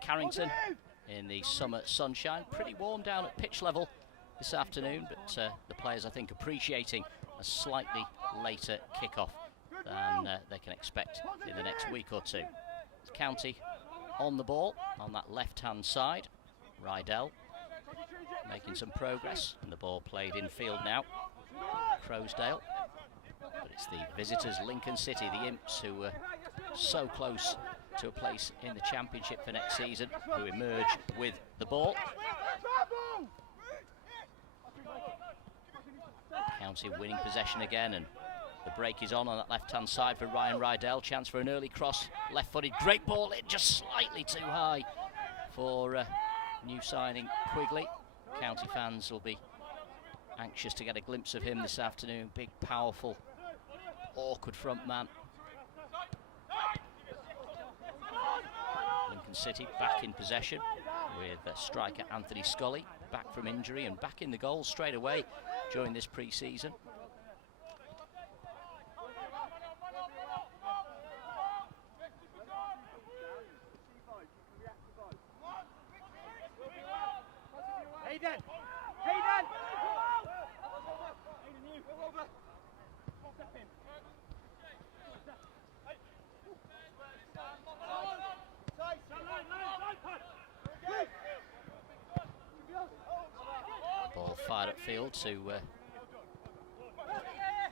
Carrington in the summer sunshine. Pretty warm down at pitch level this afternoon, but the players, I think, appreciating a slightly later kick-off than they can expect in the next week or two. County on the ball on that left-hand side. Rydell making some progress, and the ball played infield now. Crowsdale, but it's the visitors, Lincoln City, the Imps, who were so close to a place in the championship for next season, who emerge with the ball. County winning possession again, and the break is on that left-hand side for Ryan Rydell. Chance for an early cross, left-footed, great ball in, just slightly too high for new signing Quigley. County fans will be anxious to get a glimpse of him this afternoon. Big, powerful, awkward front man. Lincoln City back in possession with striker Anthony Scully back from injury and back in the goal straight away during this pre-season. Ball fired upfield to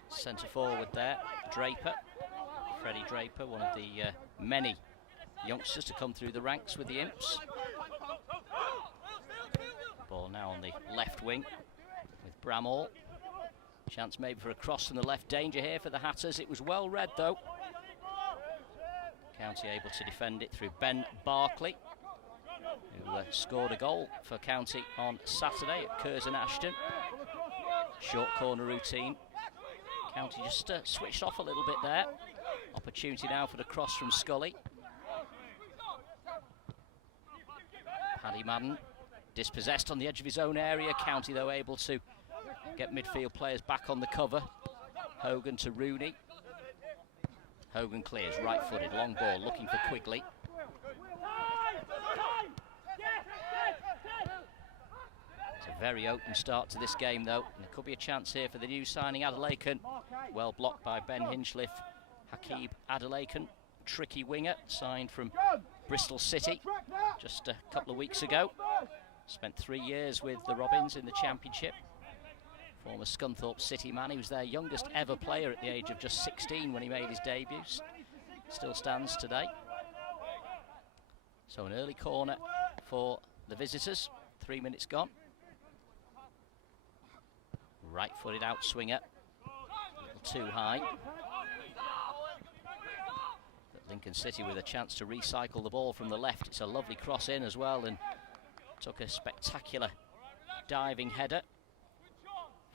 centre forward there, Draper. Freddie Draper, one of the many youngsters to come through the ranks with the Imps. Ball now on the left wing with Bramall. Chance maybe for a cross from the left. Danger here for the Hatters. It was well read though. County able to defend it through Ben Barclay, who scored a goal for County on Saturday at Curzon Ashton. Short corner routine. County just switched off a little bit there. Opportunity now for the cross from Scully. Paddy Madden dispossessed on the edge of his own area. County though able to get midfield players back on the cover. Hogan to Rooney. Hogan clears, right-footed, long ball, looking for Quigley. It's a very open start to this game though, and there could be a chance here for the new signing Adelaken. Well blocked by Ben Hinchliffe. Hakib Adelaken, tricky winger, signed from Bristol City just a couple of weeks ago. Spent 3 years with the Robins in the Championship. Former Scunthorpe City man. He was their youngest ever player at the age of just 16 when he made his debuts. Still stands today. So an early corner for the visitors. 3 minutes gone. Right-footed out swinger. A little too high. But Lincoln City with a chance to recycle the ball from the left. It's a lovely cross in as well, and took a spectacular diving header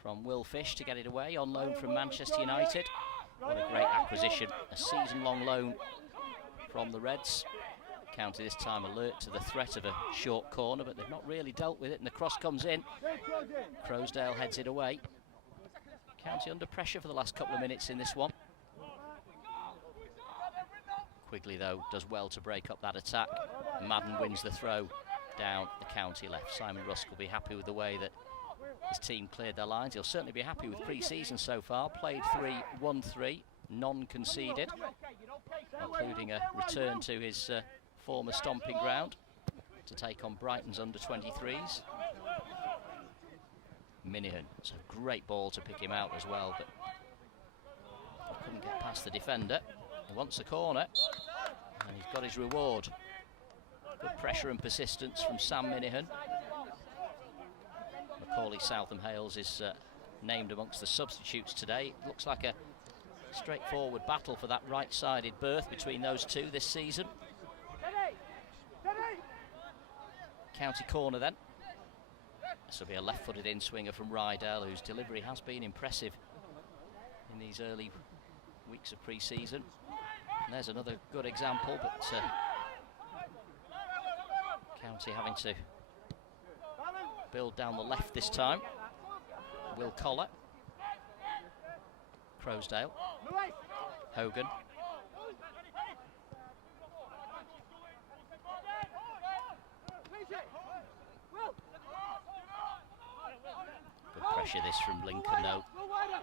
from Will Fish to get it away, on loan from Manchester United. What a great acquisition, a season-long loan from the Reds. County this time alert to the threat of a short corner, but they've not really dealt with it, and the cross comes in. Crowsdale heads it away. County under pressure for the last couple of minutes in this one. Quigley though does well to break up that attack. Madden wins the throw down the County left. Simon Rusk will be happy with the way that his team cleared their lines. He'll certainly be happy with pre-season so far. Played 3, won 3, non-conceded, including a return to his former stomping ground to take on Brighton's under-23s. Minihan, it's a great ball to pick him out as well, but couldn't get past the defender. He wants a corner, and he's got his reward. Good pressure and persistence from Sam Minihan. Macaulay Southam Hales is named amongst the substitutes today. It looks like a straightforward battle for that right-sided berth between those two this season. County corner then. This will be a left-footed in-swinger from Rydell, whose delivery has been impressive in these early weeks of pre-season. And there's another good example, but County having to build down the left this time. Will Collar. Crowsdale. Hogan. pressure this from Lincoln though,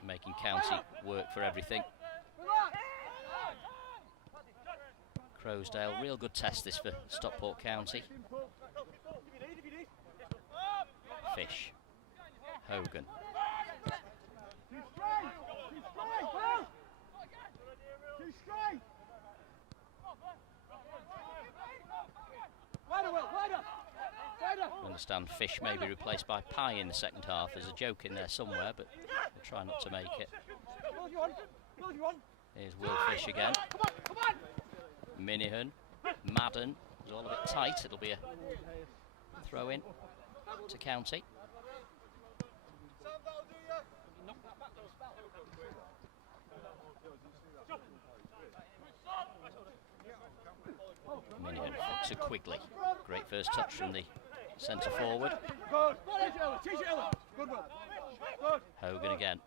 making County work for everything. Crowsdale, real good test this for Stockport County. Fish, Hogan. I understand Fish may be replaced by Pye in the second half. There's a joke in there somewhere, but we'll try not to make it. Here's Will Fish again. Minihan, Madden. It's all a bit tight. It'll be a throw in to County. Minihan to Quigley. Great first touch from the centre forward. Hogan again.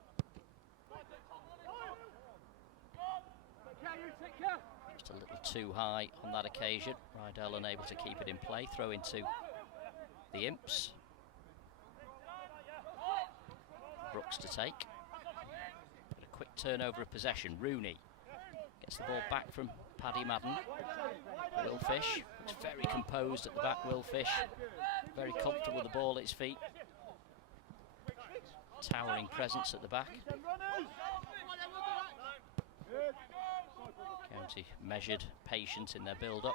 Just a little too high on that occasion. Rydell unable to keep it in play. Throw into the Imps. Brooks to take. But a quick turnover of possession. Rooney gets the ball back from Paddy Madden. Will Fish, very composed at the back. Will Fish, very comfortable with the ball at his feet. Towering presence at the back. County measured, patient in their build-up.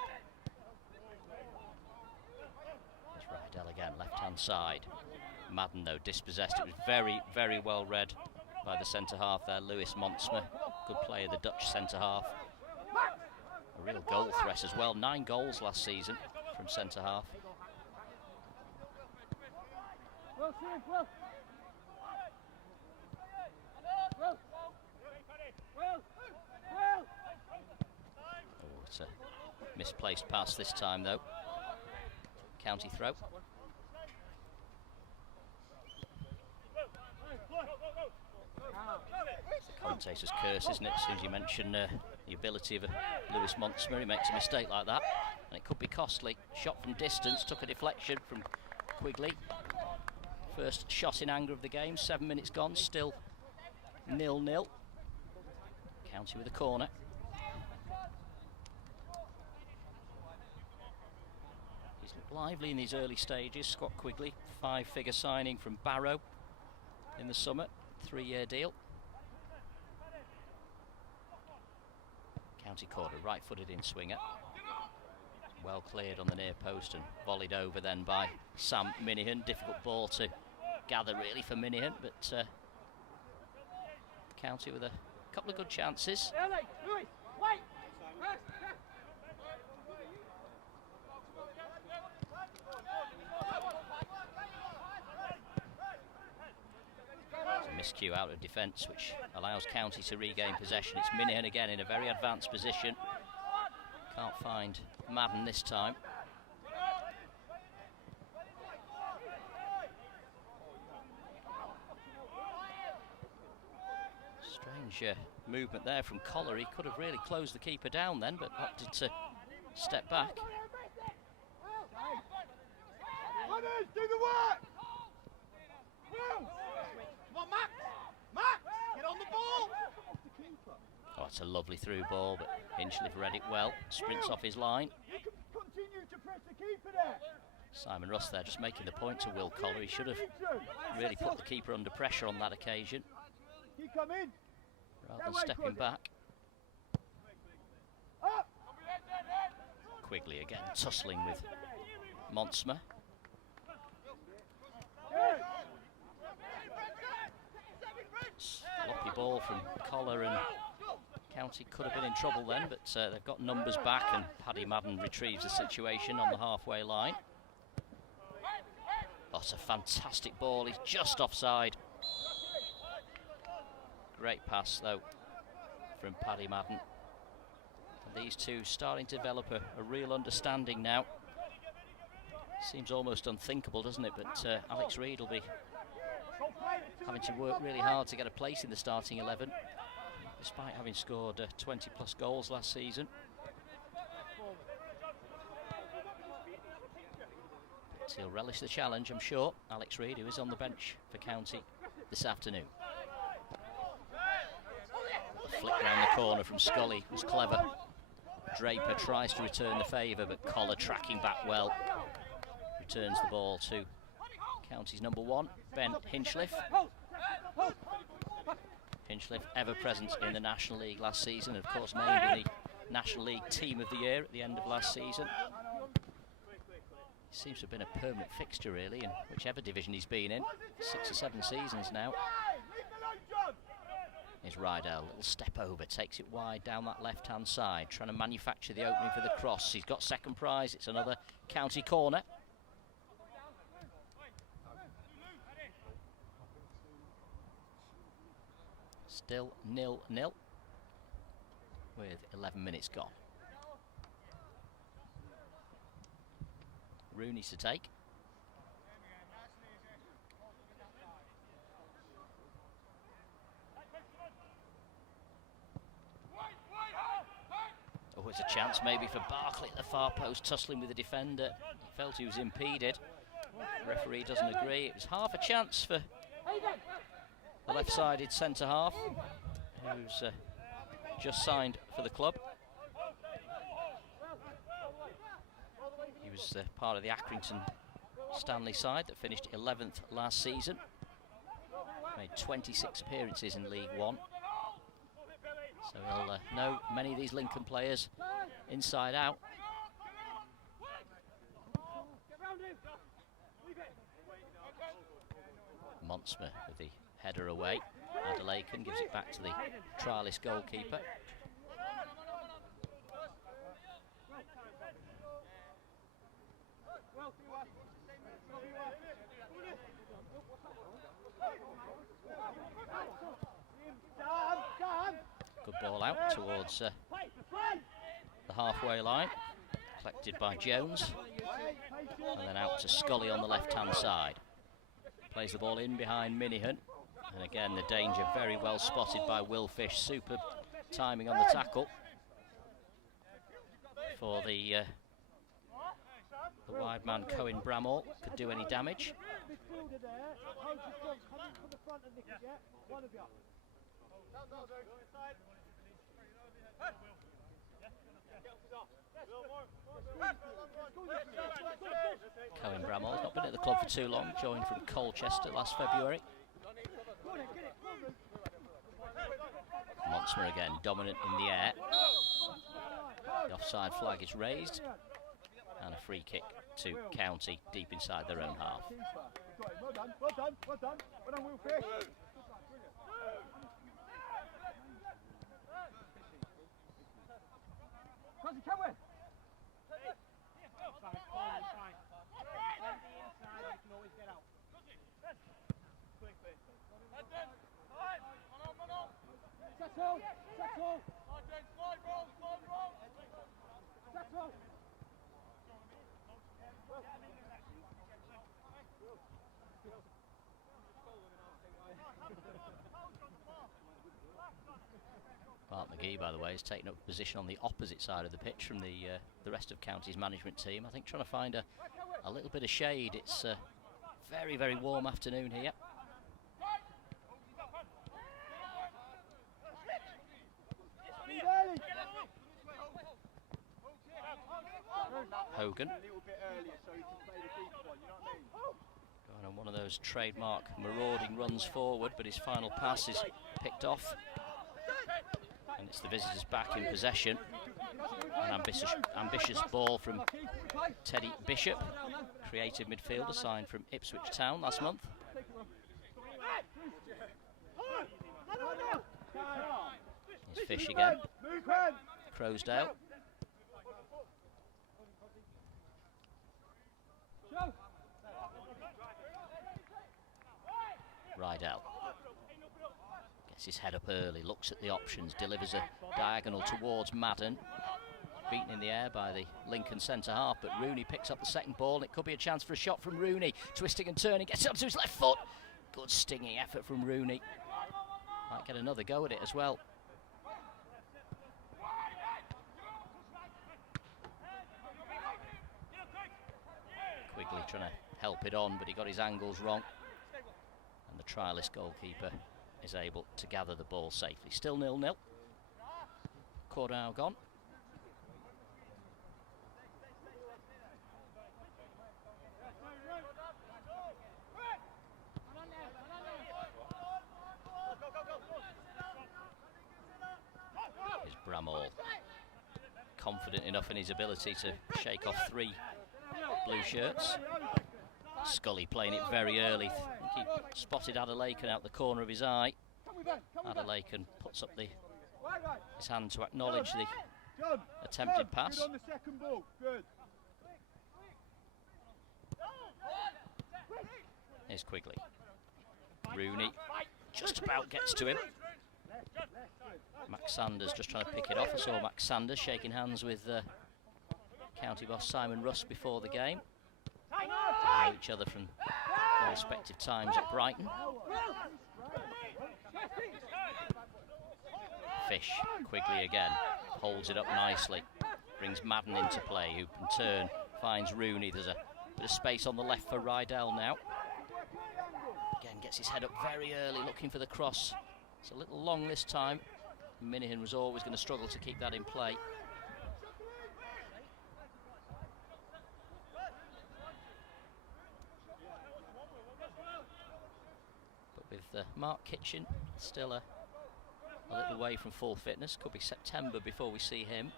There's Rydell again, left-hand side. Madden, though, dispossessed. It was very, very well read by the centre-half there, Lewis Monsma. Good player, the Dutch centre-half. A real goal threat as well. 9 goals last season from centre-half. Oh, it's a misplaced pass this time, though. County throw. Commentator's curse, isn't it? As soon as you mention the ability of Lewis Monsma, he makes a mistake like that, and it could be costly. Shot from distance, took a deflection from Quigley. First shot in anger of the game, 7 minutes gone, still 0-0. County with a corner. He's looked lively in these early stages, Scott Quigley. 5-figure signing from Barrow in the summer, 3-year deal. County corner, right-footed in swinger. Well cleared on the near post and volleyed over then by Sam Minihan. Difficult ball to gather really for Minihan, but County with a couple of good chances. Miscue out of defence, which allows County to regain possession. It's Minihan again in a very advanced position. Can't find Madden this time. Strange movement there from Collar. He could have really closed the keeper down then, but opted to step back. Do the work! Come on, Max! Max! Get on the ball! Oh, it's a lovely through ball, but Hinchliffe read it well. Sprints off his line. You can continue to press the keeper there. Simon Russ there just making the point to Will Collar. He should have really put the keeper under pressure on that occasion, rather than stepping back. Quigley again tussling with Monsma. Sloppy ball from Collar, and County could have been in trouble then, but they've got numbers back, and Paddy Madden retrieves the situation on the halfway line. Oh, it's a fantastic ball. He's just offside. Great pass though from Paddy Madden. And these two starting to develop a real understanding now. Seems almost unthinkable, doesn't it? But Alex Reid will be having to work really hard to get a place in the starting 11, despite having scored 20 plus goals last season. But he'll relish the challenge, I'm sure. Alex Reid, who is on the bench for County this afternoon. The flick round the corner from Scully was clever. Draper tries to return the favour, but Collar tracking back well. Returns the ball to County's number 1, Ben Hinchliffe. Hinchliffe, ever present in the National League last season, of course named in the National League Team of the Year at the end of last season. He seems to have been a permanent fixture really in whichever division he's been in. 6 or 7 seasons now. Here's Rydell, little step over, takes it wide down that left-hand side, trying to manufacture the opening for the cross. He's got second prize, it's another County corner. Still 0-0 with 11 minutes gone. Rooney's to take. Oh, it's a chance maybe for Barkley at the far post, tussling with the defender. He felt he was impeded. The referee doesn't agree. It was half a chance for the left-sided centre-half, who's just signed for the club. He was part of the Accrington Stanley side that finished 11th last season. Made 26 appearances in League One. So he'll know many of these Lincoln players inside out. Monsmer with the header away. Adelakan gives it back to the trialist goalkeeper. Good ball out towards the halfway line, collected by Jones, and then out to Scully on the left-hand side. Plays the ball in behind Minihan, and again the danger very well spotted by Will Fish. Superb timing on the tackle for the wide man Cohen Bramall. Could do any damage. Cohen Bramall's not been at the club for too long, joined from Colchester last February. Monsmer again, dominant in the air. The offside flag is raised, and a free kick to County deep inside their own half. Mark McGee, by the way, has taken up a position on the opposite side of the pitch from the rest of County's management team. I think trying to find a little bit of shade. It's a very, very warm afternoon here. Hogan going on one of those trademark marauding runs forward, but his final pass is picked off, and it's the visitors back in possession. An ambitious ball from Teddy Bishop, creative midfielder signed from Ipswich Town last month. Here's Fish again. Crowsdale. Rydell gets his head up early, looks at the options, delivers a diagonal towards Madden. Beaten in the air by the Lincoln centre-half, but Rooney picks up the second ball, and it could be a chance for a shot from Rooney. Twisting and turning, gets up to his left foot. Good stinging effort from Rooney. Might get another go at it as well. Quigley trying to help it on, but he got his angles wrong. And the trialist goalkeeper is able to gather the ball safely. Still 0-0. Quarter hour gone. Here's Bramall, confident enough in his ability to shake off 3 blue shirts. Scully playing it very early. I think he spotted Adelaken out the corner of his eye. Adelaken puts up his hand to acknowledge the attempted pass. Good on the second ball. Good. Here's Quigley. Rooney just about gets to him. Max Sanders just trying to pick it off. I saw Max Sanders shaking hands with county boss Simon Russ before the game. They know each other from their respective times at Brighton. Fish, Quigley again, holds it up nicely, brings Madden into play, who in turn finds Rooney. There's a bit of space on the left for Rydell now. Again, gets his head up very early, looking for the cross. It's a little long this time. Minihan was always going to struggle to keep that in play. But with Mark Kitchen still a little way from full fitness, could be September before we see him.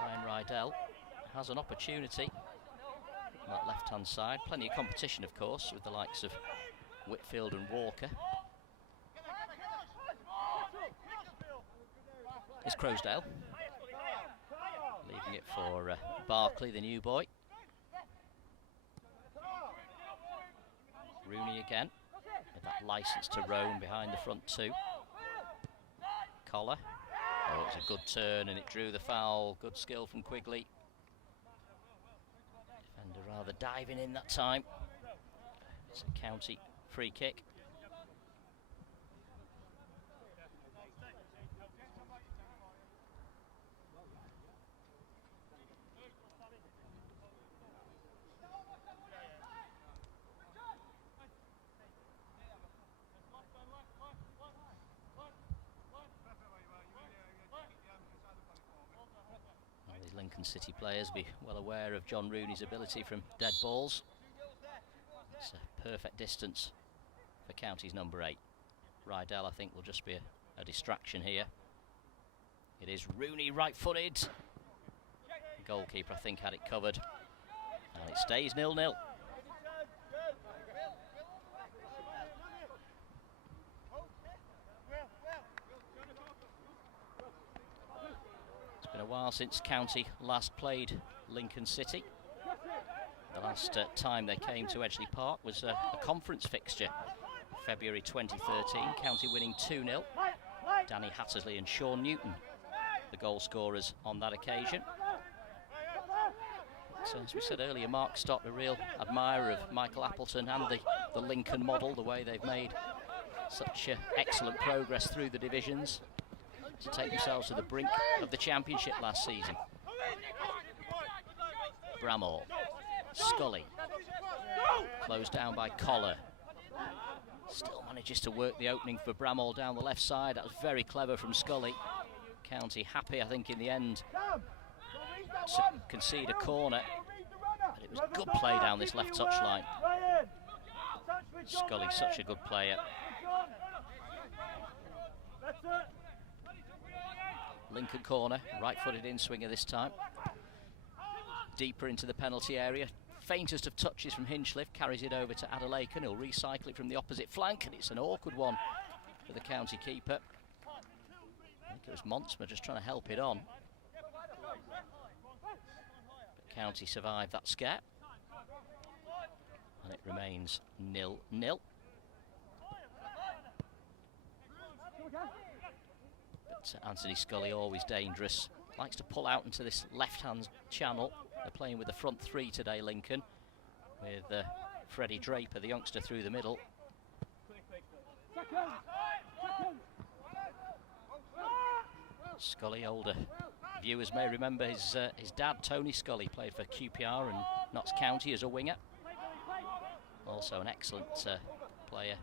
Ryan Rydell has an opportunity on that left-hand side. Plenty of competition, of course, with the likes of Whitfield and Walker. Here's Croasdale, leaving it for Barkley, the new boy. Rooney again, with that licence to roam behind the front 2. Collar. Oh, it's a good turn and it drew the foul. Good skill from Quigley. Defender rather diving in that time. It's a county free kick. Lincoln City players be well aware of John Rooney's ability from dead balls. It's a perfect distance for County's number 8. Rydell, I think, will just be a distraction here. It is Rooney right-footed. The goalkeeper, I think, had it covered. And it stays 0-0. Been a while since County last played Lincoln City. The last time they came to Edgeley Park was a conference fixture, February 2013. County winning 2-0. Danny Hattersley and Sean Newton, the goal scorers on that occasion. So, as we said earlier, Mark Stott, a real admirer of Michael Appleton and the Lincoln model, the way they've made such excellent progress through the divisions to take themselves to the brink of the championship last season. Bramall, Scully, closed down by Collar. Still manages to work the opening for Bramall down the left side. That was very clever from Scully. County happy, I think, in the end to concede a corner. But it was good play down this left touchline. Scully, such a good player. Lincoln corner, right-footed in-swinger this time. Deeper into the penalty area. Faintest of touches from Hinchliffe, carries it over to Adelaken. He'll recycle it from the opposite flank, and it's an awkward one for the County keeper. I think it was Monsma just trying to help it on. But County survived that scare. And it remains 0-0. But Anthony Scully, always dangerous, likes to pull out into this left-hand channel. They're playing with the front 3 today, Lincoln, with Freddie Draper, the youngster, through the middle. Scully, older viewers may remember his dad, Tony Scully, played for QPR and Notts County as a winger. Also an excellent player.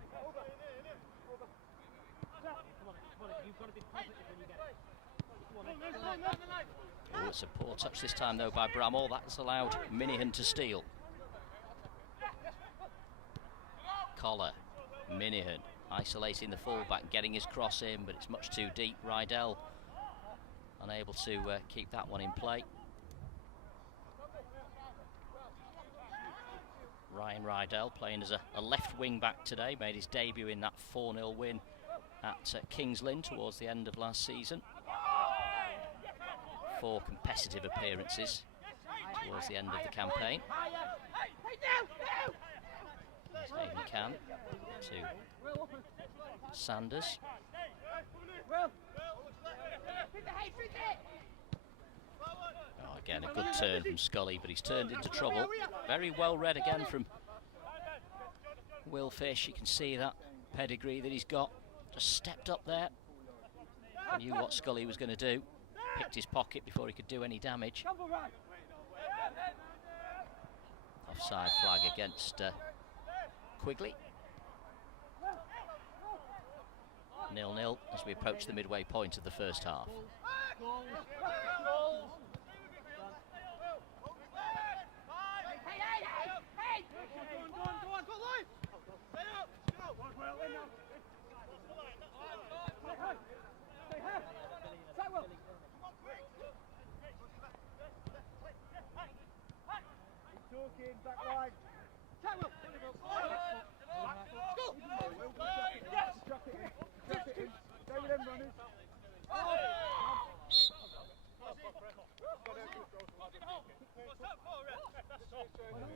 Oh, it's a poor touch this time though by Bramall. That's allowed Minihan to steal. Collar, Minihan isolating the fullback, getting his cross in, but it's much too deep. Rydell unable to keep that one in play. Ryan Rydell playing as a left wing back today, made his debut in that 4-0 win at Kings Lynn towards the end of last season. 4 competitive appearances towards the end of the campaign. There's Hayden Can to Sanders. Oh, again, a good turn from Scully, but he's turned into trouble. Very well read again from Will Fish. You can see that pedigree that he's got. Just stepped up there. Knew what Scully was going to do. Picked his pocket before he could do any damage. Offside flag against Quigley. 0-0 as we approach the midway point of the first half.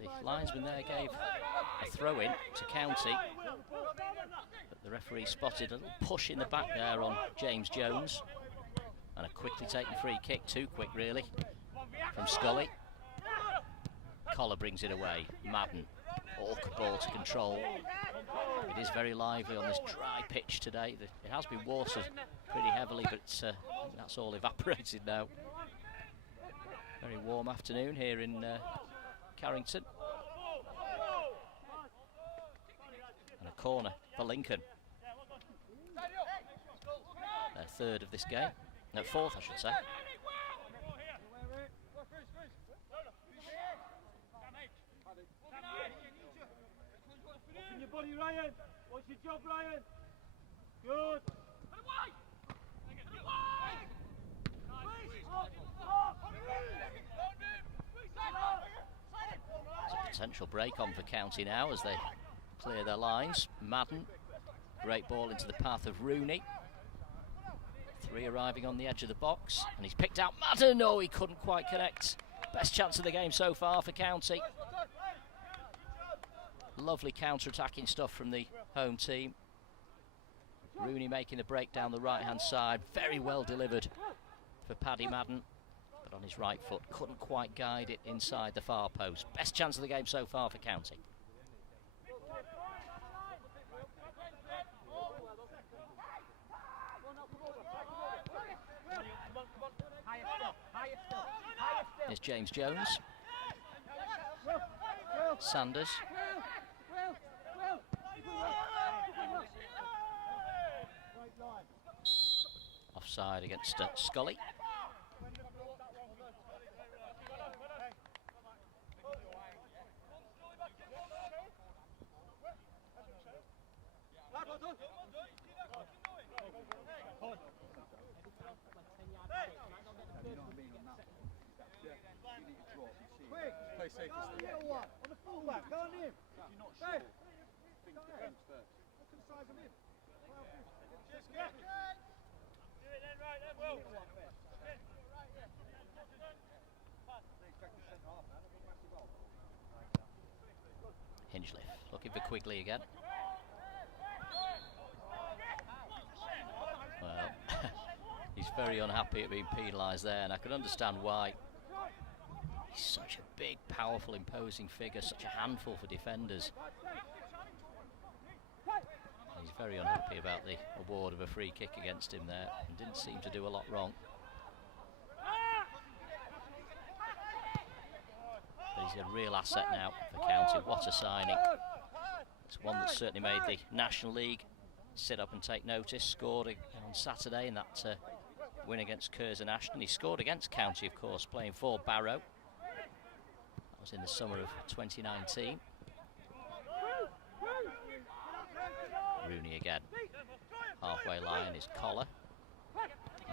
The linesman there gave a throw-in to County, but the referee spotted a little push in the back there on James Jones, and a quickly taken free kick, too quick really, from Scully. Collar brings it away. Madden, awkward ball to control. It is very lively on this dry pitch today. It has been watered pretty heavily, but that's all evaporated now. Very warm afternoon here in Carrington. And a corner for Lincoln. Their third of this game. No, fourth, I should say. Open your body, Ryan. What's your job, Ryan? Good. There's a potential break on for County now as they clear their lines. Madden, great ball into the path of Rooney. 3 arriving on the edge of the box, and he's picked out Madden. No, he couldn't quite connect. Best chance of the game so far for County. Lovely counter-attacking stuff from the home team. Rooney making the break down the right-hand side. Very well delivered for Paddy Madden, but on his right foot couldn't quite guide it inside the far post. Best chance of the game so far for County. Here's James Jones. Sanders. Offside against Scully. Play safe. On the fullback, go on him. If you're not sure, think defence first. Look at the size of him. Do it then, right then, Will. Hinchcliffe looking for Quigley again. Well, he's very unhappy at being penalised there, and I can understand why. He's such a big, powerful, imposing figure, such a handful for defenders. He's very unhappy about the award of a free kick against him there, and didn't seem to do a lot wrong. But he's a real asset now for County. What a signing. It's one that certainly made the National League sit up and take notice. Scored on Saturday in that win against Curzon Ashton. He scored against County, of course, playing for Barrow. That was in the summer of 2019. Rooney again. Halfway line is Collar.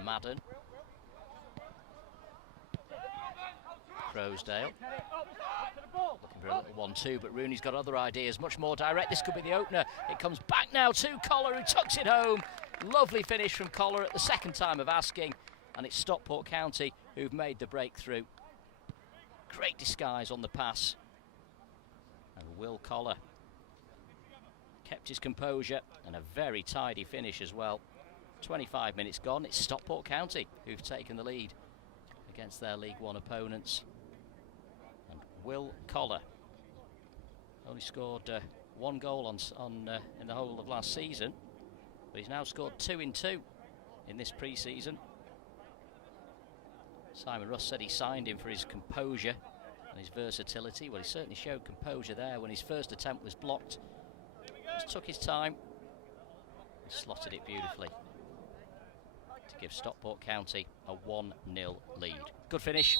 Madden. Crowsdale. Looking for a little 1-2, but Rooney's got other ideas, much more direct. This could be the opener. It comes back now to Collar, who tucks it home. Lovely finish from Collar at the second time of asking, and it's Stockport County who've made the breakthrough. Great disguise on the pass. And Will Collar kept his composure, and a very tidy finish as well. 25 minutes gone. It's Stockport County who've taken the lead against their League One opponents. And Will Collar only scored 1 goal in the whole of last season, but he's now scored 2 in 2 in this pre-season. Simon Russ said he signed him for his composure and his versatility. Well, he certainly showed composure there when his first attempt was blocked. Just took his time and slotted it beautifully to give Stockport County a 1-0 lead. Good finish.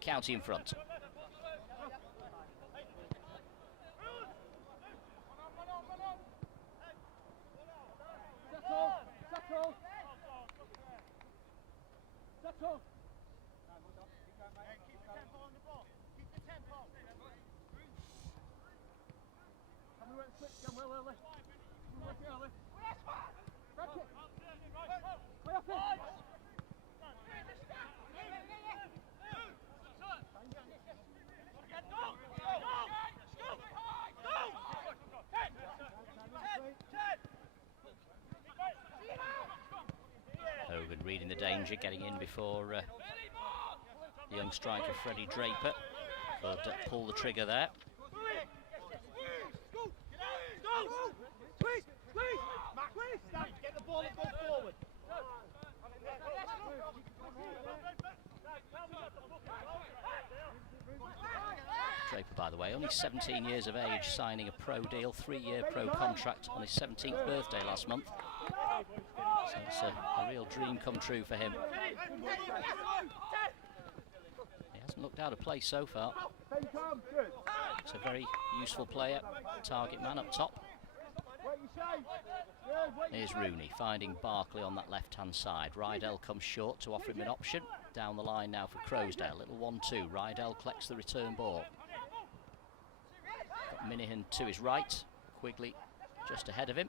County in front. Hogan reading the danger, getting in before the young striker Freddie Draper could pull the trigger there. Get the ball and go forward. Draper, by the way, only 17 years of age, signing a pro deal, 3-year pro contract on his 17th birthday last month. So it's a real dream come true for him. He hasn't looked out of place so far. It's a very useful player, target man up top. Here's Rooney finding Barkley on that left-hand side. Rydell comes short to offer him an option. Down the line now for Crowsdale. Little 1-2. Rydell collects the return ball. Got Minihan to his right. Quigley just ahead of him.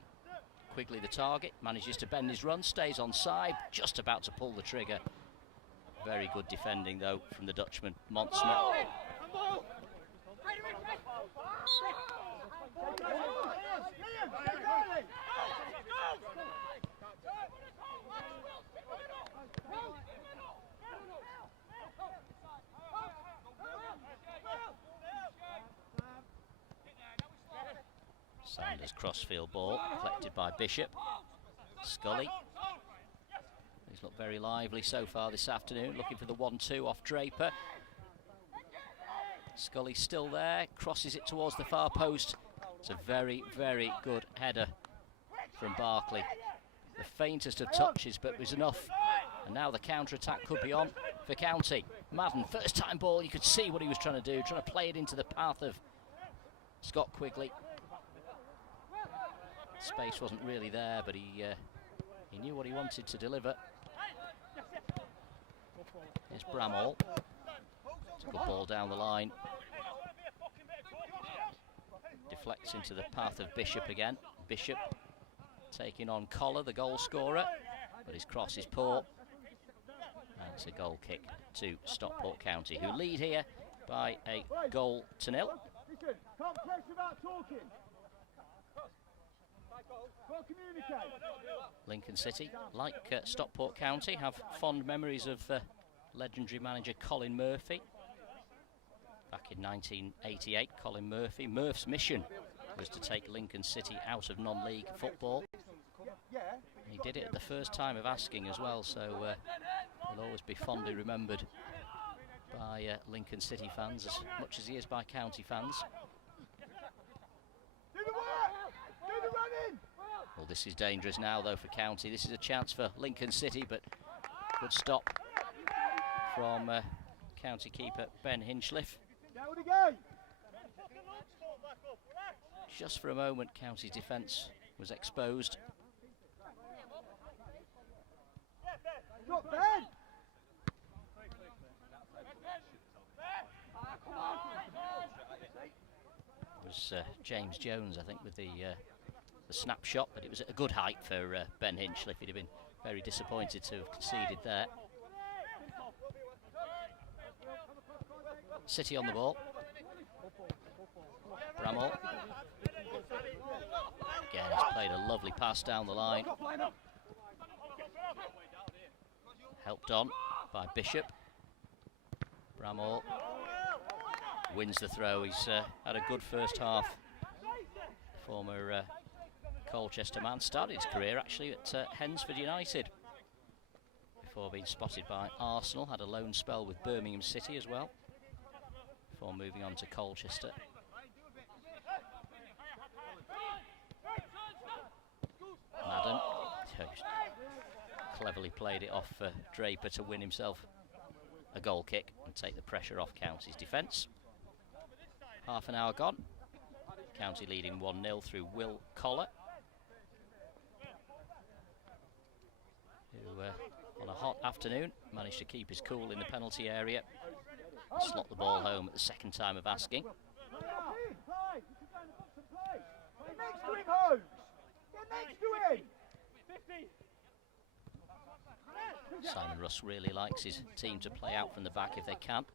Quigley the target. Manages to bend his run. Stays on side. Just about to pull the trigger. Very good defending though from the Dutchman, Montsma. Sanders crossfield ball collected by Bishop. Scully. He's looked very lively so far this afternoon, looking for the 1-2 off Draper. Scully still there, crosses it towards the far post. It's a very, very good header from Barkley. The faintest of touches, but it was enough. And now the counter-attack could be on for County. Madden, first time ball, you could see what he was trying to do, trying to play it into the path of Scott Quigley. Space wasn't really there, but he knew what he wanted to deliver. Here's Bramall. It's a good ball down the line. Deflects into the path of Bishop again. Bishop taking on Collar, the goal scorer, but his cross is poor. And it's a goal kick to Stockport County, who lead here by a 1-0. Lincoln City, like Stockport County, have fond memories of legendary manager Colin Murphy. Back in 1988, Colin Murphy, Murph's mission was to take Lincoln City out of non-league football. He did it at the first time of asking as well, so he'll always be fondly remembered by Lincoln City fans as much as he is by County fans. the work! Do the running! Well, this is dangerous now, though, for County. This is a chance for Lincoln City, but good stop from County keeper Ben Hinchliffe. Down again! Just for a moment, County's defence was exposed. Look, Ben! It was James Jones, I think, with the snapshot, but it was at a good height for Ben Hinchliffe. He'd have been very disappointed to have conceded there. City on the ball. Bramall. Again, he's played a lovely pass down the line. Helped on by Bishop. Bramall wins the throw. He's had a good first half. Former Colchester man, started his career actually at Hensford United before being spotted by Arsenal. Had a loan spell with Birmingham City as well before moving on to Colchester. Madden cleverly played it off for Draper to win himself a goal kick and take the pressure off County's defence. Half an hour gone. County leading 1-0 through Will Collar, who on a hot afternoon managed to keep his cool in the penalty area and slot the ball home at the second time of asking. Simon Russ really likes his team to play out from the back if they can.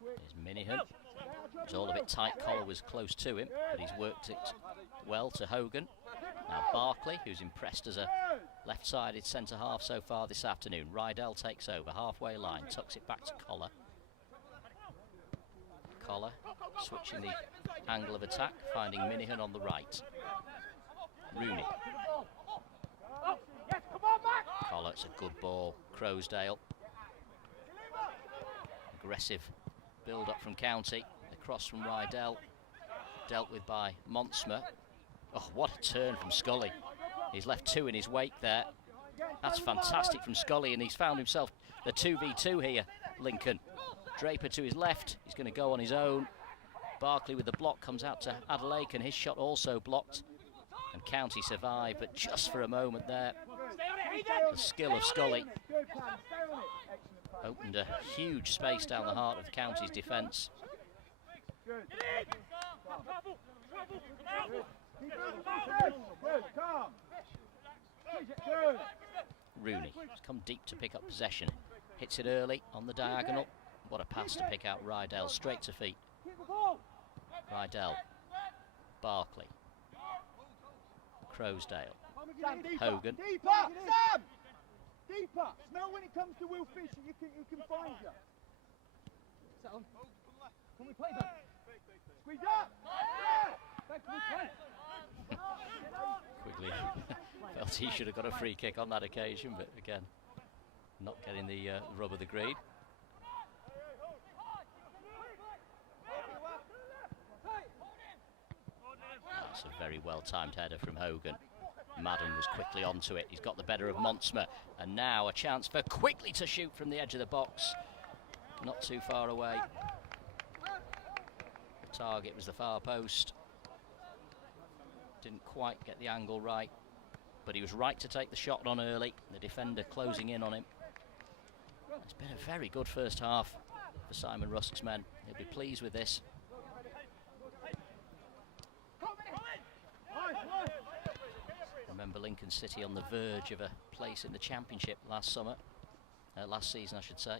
Here's Minihan. It was all a bit tight. Collar was close to him, but he's worked it well to Hogan. Now Barkley, who's impressed as a left-sided centre-half so far this afternoon. Rydell takes over, halfway line, tucks it back to Collar. Collar switching the angle of attack, finding Minihan on the right. Rooney. Collar, it's a good ball. Crowsdale. Aggressive build-up from County. The cross from Rydell, dealt with by Montsma. Oh, what a turn from Scully. He's left two in his wake there. That's fantastic from Scully, and he's found himself a 2v2 here, Lincoln. Draper to his left, he's going to go on his own. Barkley with the block comes out to Adelaide, and his shot also blocked. And County survive, but just for a moment there, the skill of Scully opened a huge space down the heart of the County's defence. Rooney has come deep to pick up possession. Hits it early on the diagonal. What a pass to pick out Rydell, straight to feet. Rydell, Barkley, Crowsdale, Hogan. Deeper, Sam! Deeper! Smell when it comes to Will Fish, you can find you. Can we play that? Squeeze up! Quigley felt he should have got a free kick on that occasion, but again, not getting the rub of the green. That's a very well-timed header from Hogan. Madden was quickly onto it. He's got the better of Montsma, and now a chance for Quigley to shoot from the edge of the box. Not too far away. The target was the far post. Didn't quite get the angle right, but he was right to take the shot on early. The defender closing in on him. It's been a very good first half for Simon Rusk's men. He'll be pleased with this. Remember Lincoln City on the verge of a place in the Championship last season I should say.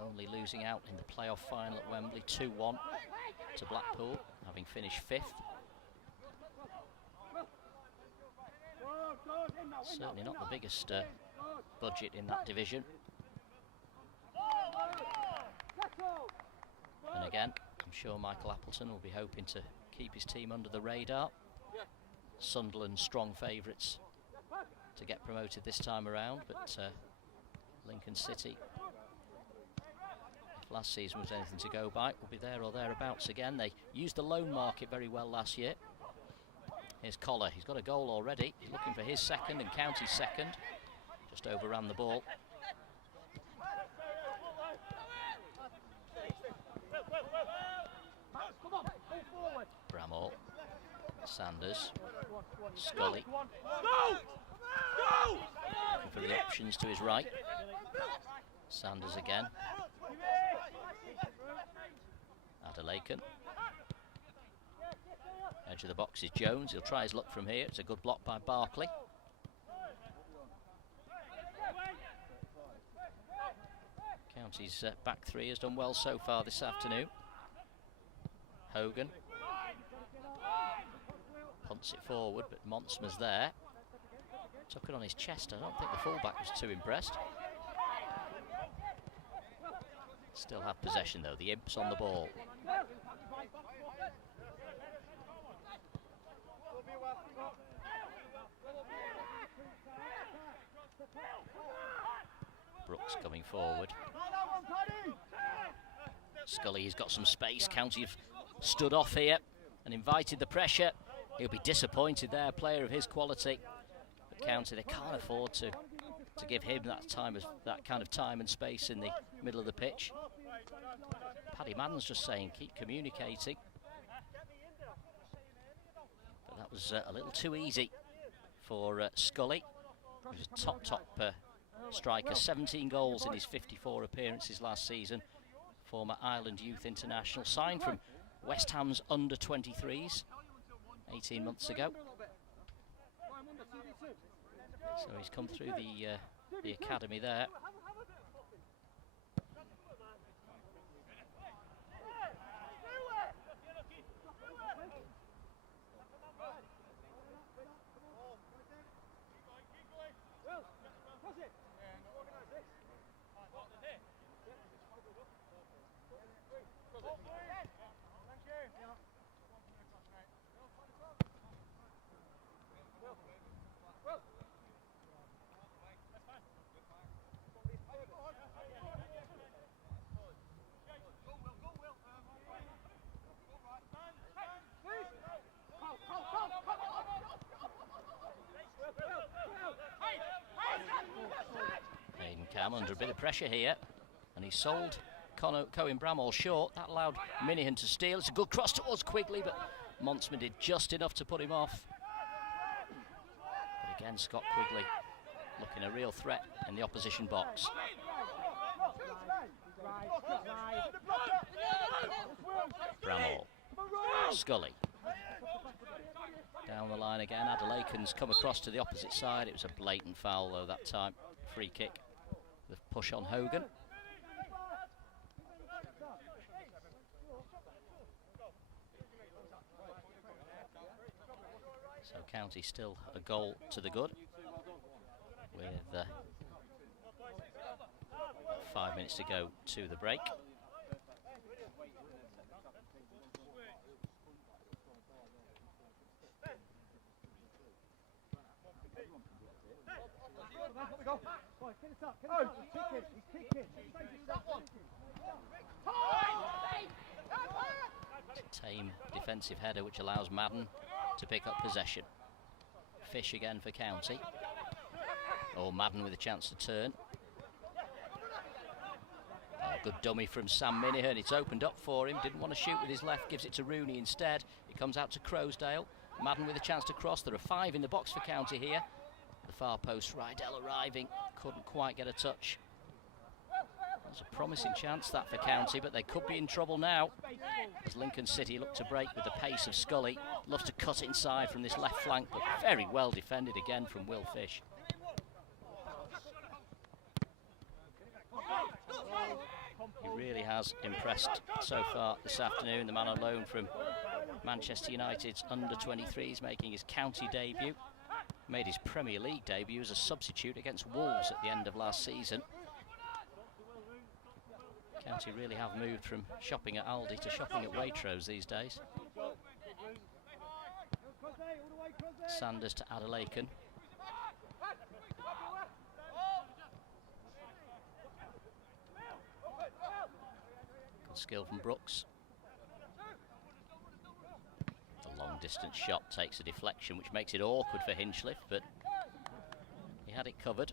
Only losing out in the playoff final at Wembley 2-1 to Blackpool, having finished 5th. Certainly not the biggest budget in that division. And again, I'm sure Michael Appleton will be hoping to keep his team under the radar. Sunderland strong favourites to get promoted this time around, but Lincoln City, If last season was anything to go by, we'll be there or thereabouts again. They used the loan market very well last year. Here's Collar, he's got a goal already. He's looking for his second and County's second. Just overran the ball. Bramall, Sanders, Scully. Looking for the options to his right. Sanders again. Adelaken. Edge of the box is Jones. He'll try his luck from here. It's a good block by Barkley. County's back three has done well so far this afternoon. Hogan punts it forward, but Monsma's there. Took it on his chest. I don't think the fullback was too impressed. Still have possession though. The Imps on the ball. Brooks coming forward. Scully's got some space. County have stood off here and invited the pressure. He'll be disappointed there, a player of his quality. But County, they can't afford to give him that kind of time and space in the middle of the pitch. Paddy Madden's just saying, keep communicating. But that was a little too easy for Scully. He was a top striker, 17 goals in his 54 appearances last season. Former Ireland Youth International, signed from West Ham's under-23s 18 months ago. So he's come through the academy there. Under a bit of pressure here, and he sold Cohen Bramall short. That allowed Minihan to steal. It's a good cross towards Quigley, but Monsman did just enough to put him off. But again, Scott Quigley looking a real threat in the opposition box. Bramall, Scully. Down the line again. Adelaken's come across to the opposite side. It was a blatant foul though that time. Free kick. The push on Hogan. So County still a goal to the good with 5 minutes to go to the break. Tame defensive header which allows Madden to pick up possession. Fish again for County. Oh, Madden with a chance to turn. Oh, good dummy from Sam Minihan. It's opened up for him. Didn't want to shoot with his left. Gives it to Rooney instead. It comes out to Crowsdale. Madden with a chance to cross. There are 5 in the box for County here. The far post, Rydell arriving. Couldn't quite get a touch. There's a promising chance that for County, but they could be in trouble now as Lincoln City look to break with the pace of Scully. Loves to cut inside from this left flank, but very well defended again from Will Fish. He really has impressed so far this afternoon. The man on loan from Manchester United's under-23s making his county debut. Made his Premier League debut as a substitute against Wolves at the end of last season. County really have moved from shopping at Aldi to shopping at Waitrose these days. Sanders to Adelaken. Good skill from Brooks. The long distance shot takes a deflection, which makes it awkward for Hinchliffe, but he had it covered.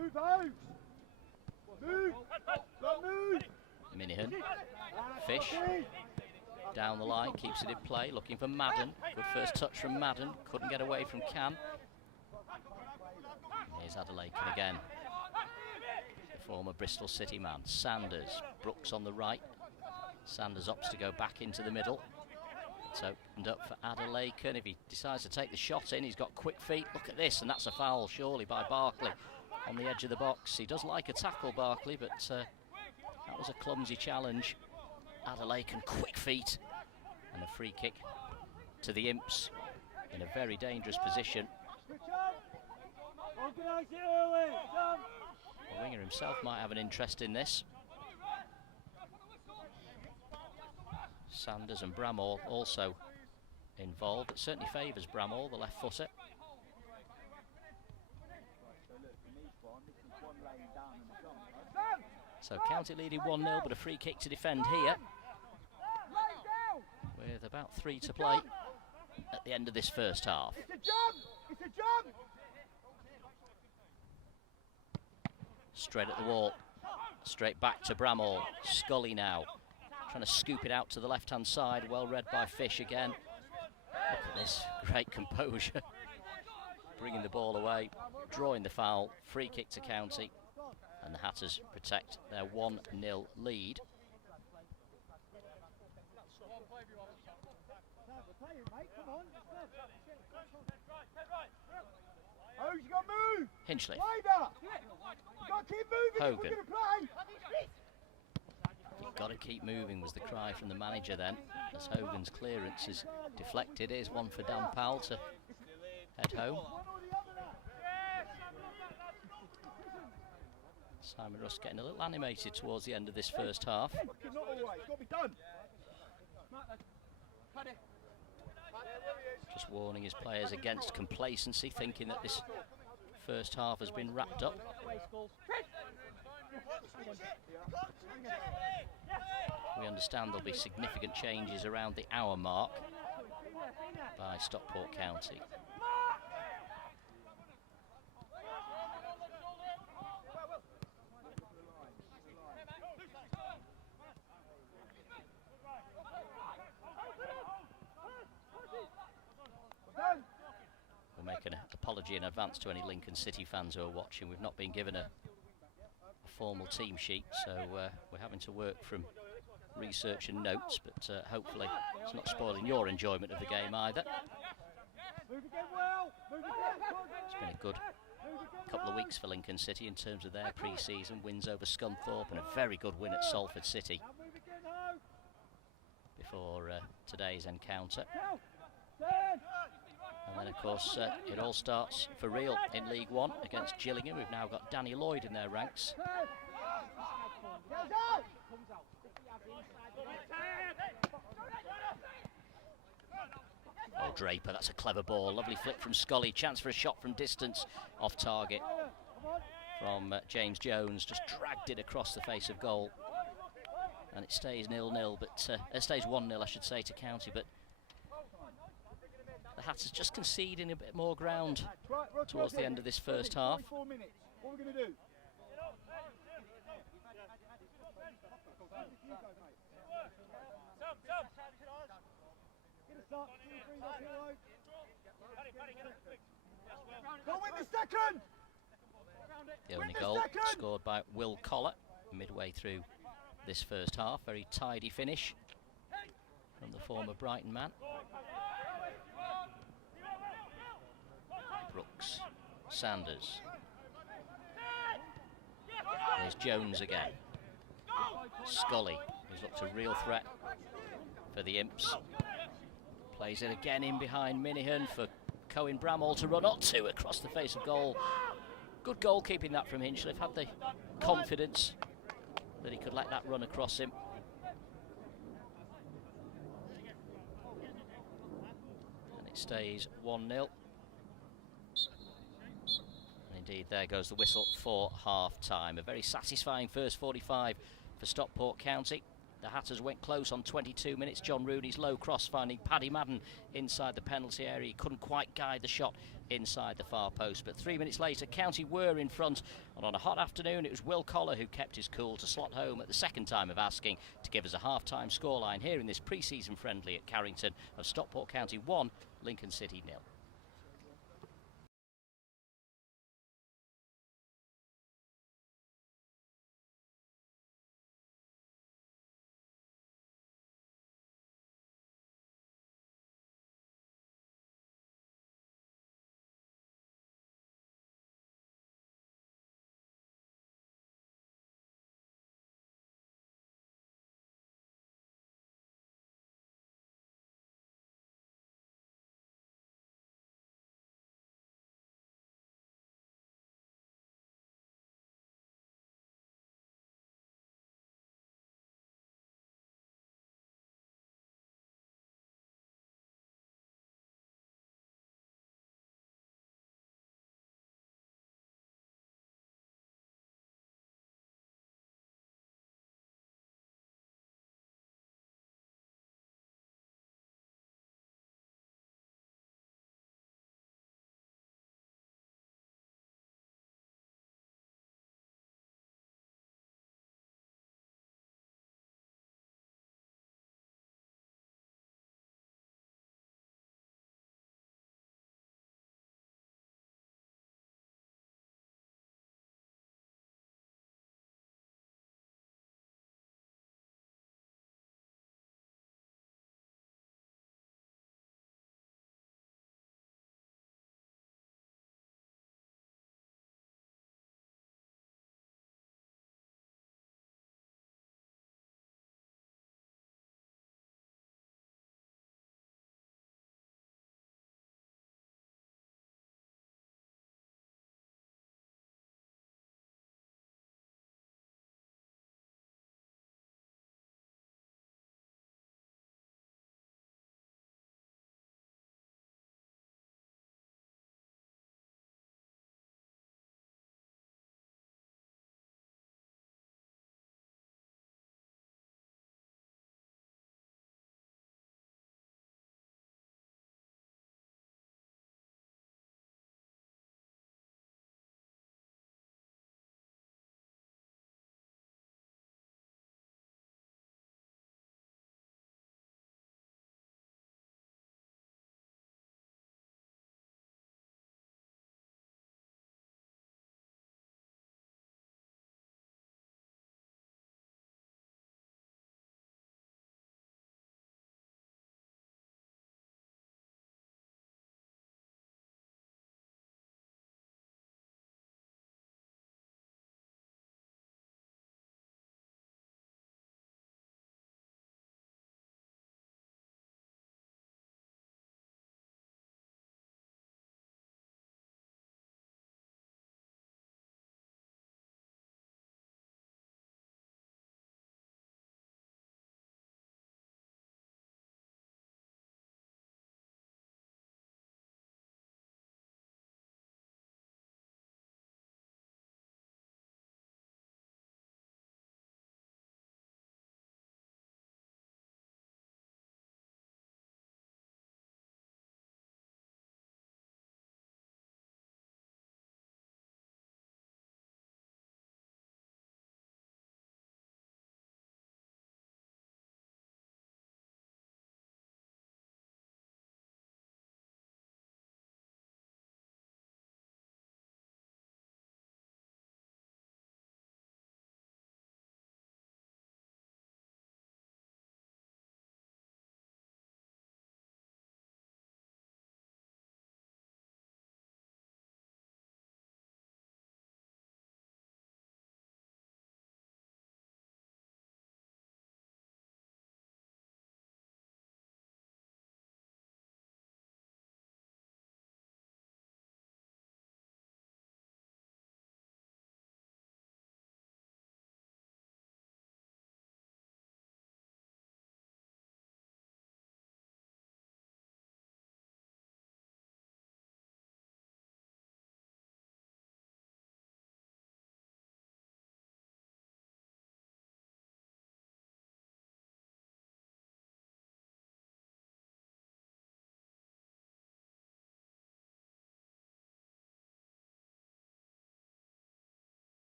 Move out! Move! Don't move! Minihan. Fish. Down the line, keeps it in play, looking for Madden. Good first touch from Madden. Couldn't get away from Can. Here's Adelaken again. The former Bristol City man. Sanders. Brooks on the right. Sanders opts to go back into the middle. It's opened up for Adelaken. If he decides to take the shot in, he's got quick feet. Look at this, and that's a foul, surely, by Barkley on the edge of the box. He does like a tackle, Barkley, but that was a clumsy challenge. Adelaken, quick feet, and a free kick to the Imps in a very dangerous position. The winger himself might have an interest in this. Sanders and Bramall also involved. It certainly favours Bramall, the left footer. So County leading 1-0, but a free kick to defend here, with about 3 to play at the end of this first half. It's a jump! It's a jump! Straight at the wall, straight back to Bramall. Scully now, trying to scoop it out to the left-hand side, well read by Fish again. Look at this, great composure. Bringing the ball away, drawing the foul, free kick to County, and the Hatters protect their 1-0 lead. Oh, you got to move! Hinchliffe. You got to keep moving. Hogan. If we're going to play. Got to keep moving was the cry from the manager then, as Hogan's clearance is deflected. Here's one for Dan Powell to head home. Simon Russ getting a little animated towards the end of this first half. Not always. It's got to be done. Just warning his players against complacency, thinking that this first half has been wrapped up. We understand there'll be significant changes around the hour mark by Stockport County. We'll make an apology in advance to any Lincoln City fans who are watching. We've not been given a formal team sheet, so we're having to work from research and notes, but hopefully it's not spoiling your enjoyment of the game either. It's been a good couple of weeks for Lincoln City in terms of their pre-season wins over Scunthorpe and a very good win at Salford City before today's encounter. And then, of course, it all starts for real in League One against Gillingham. We've now got Danny Lloyd in their ranks. Oh, Draper, that's a clever ball. Lovely flick from Scully. Chance for a shot from distance, off target from James Jones. Just dragged it across the face of goal. And it stays 0-0, but it stays 1-0, I should say, to County. But the Hatters just conceding a bit more ground towards the end of this first half. 4 minutes. What are we going to do? Go win the second! The only goal scored by Will Collar midway through this first half. Very tidy finish from the former Brighton man. Brooks, Sanders. There's Jones again. Scully, who's looked a real threat for the Imps. Plays it again in behind Minihan for Cohen Bramall to run onto across the face of goal. Good goalkeeping that from Hinchliffe. Had the confidence that he could let that run across him. And it stays 1-0. Indeed, there goes the whistle for half-time. A very satisfying first 45 for Stockport County. The Hatters went close on 22 minutes. John Rooney's low cross finding Paddy Madden inside the penalty area. He couldn't quite guide the shot inside the far post. But 3 minutes later, County were in front. And on a hot afternoon, it was Will Collar who kept his cool to slot home at the second time of asking to give us a half-time scoreline here in this pre-season friendly at Carrington of Stockport County 1, Lincoln City 0.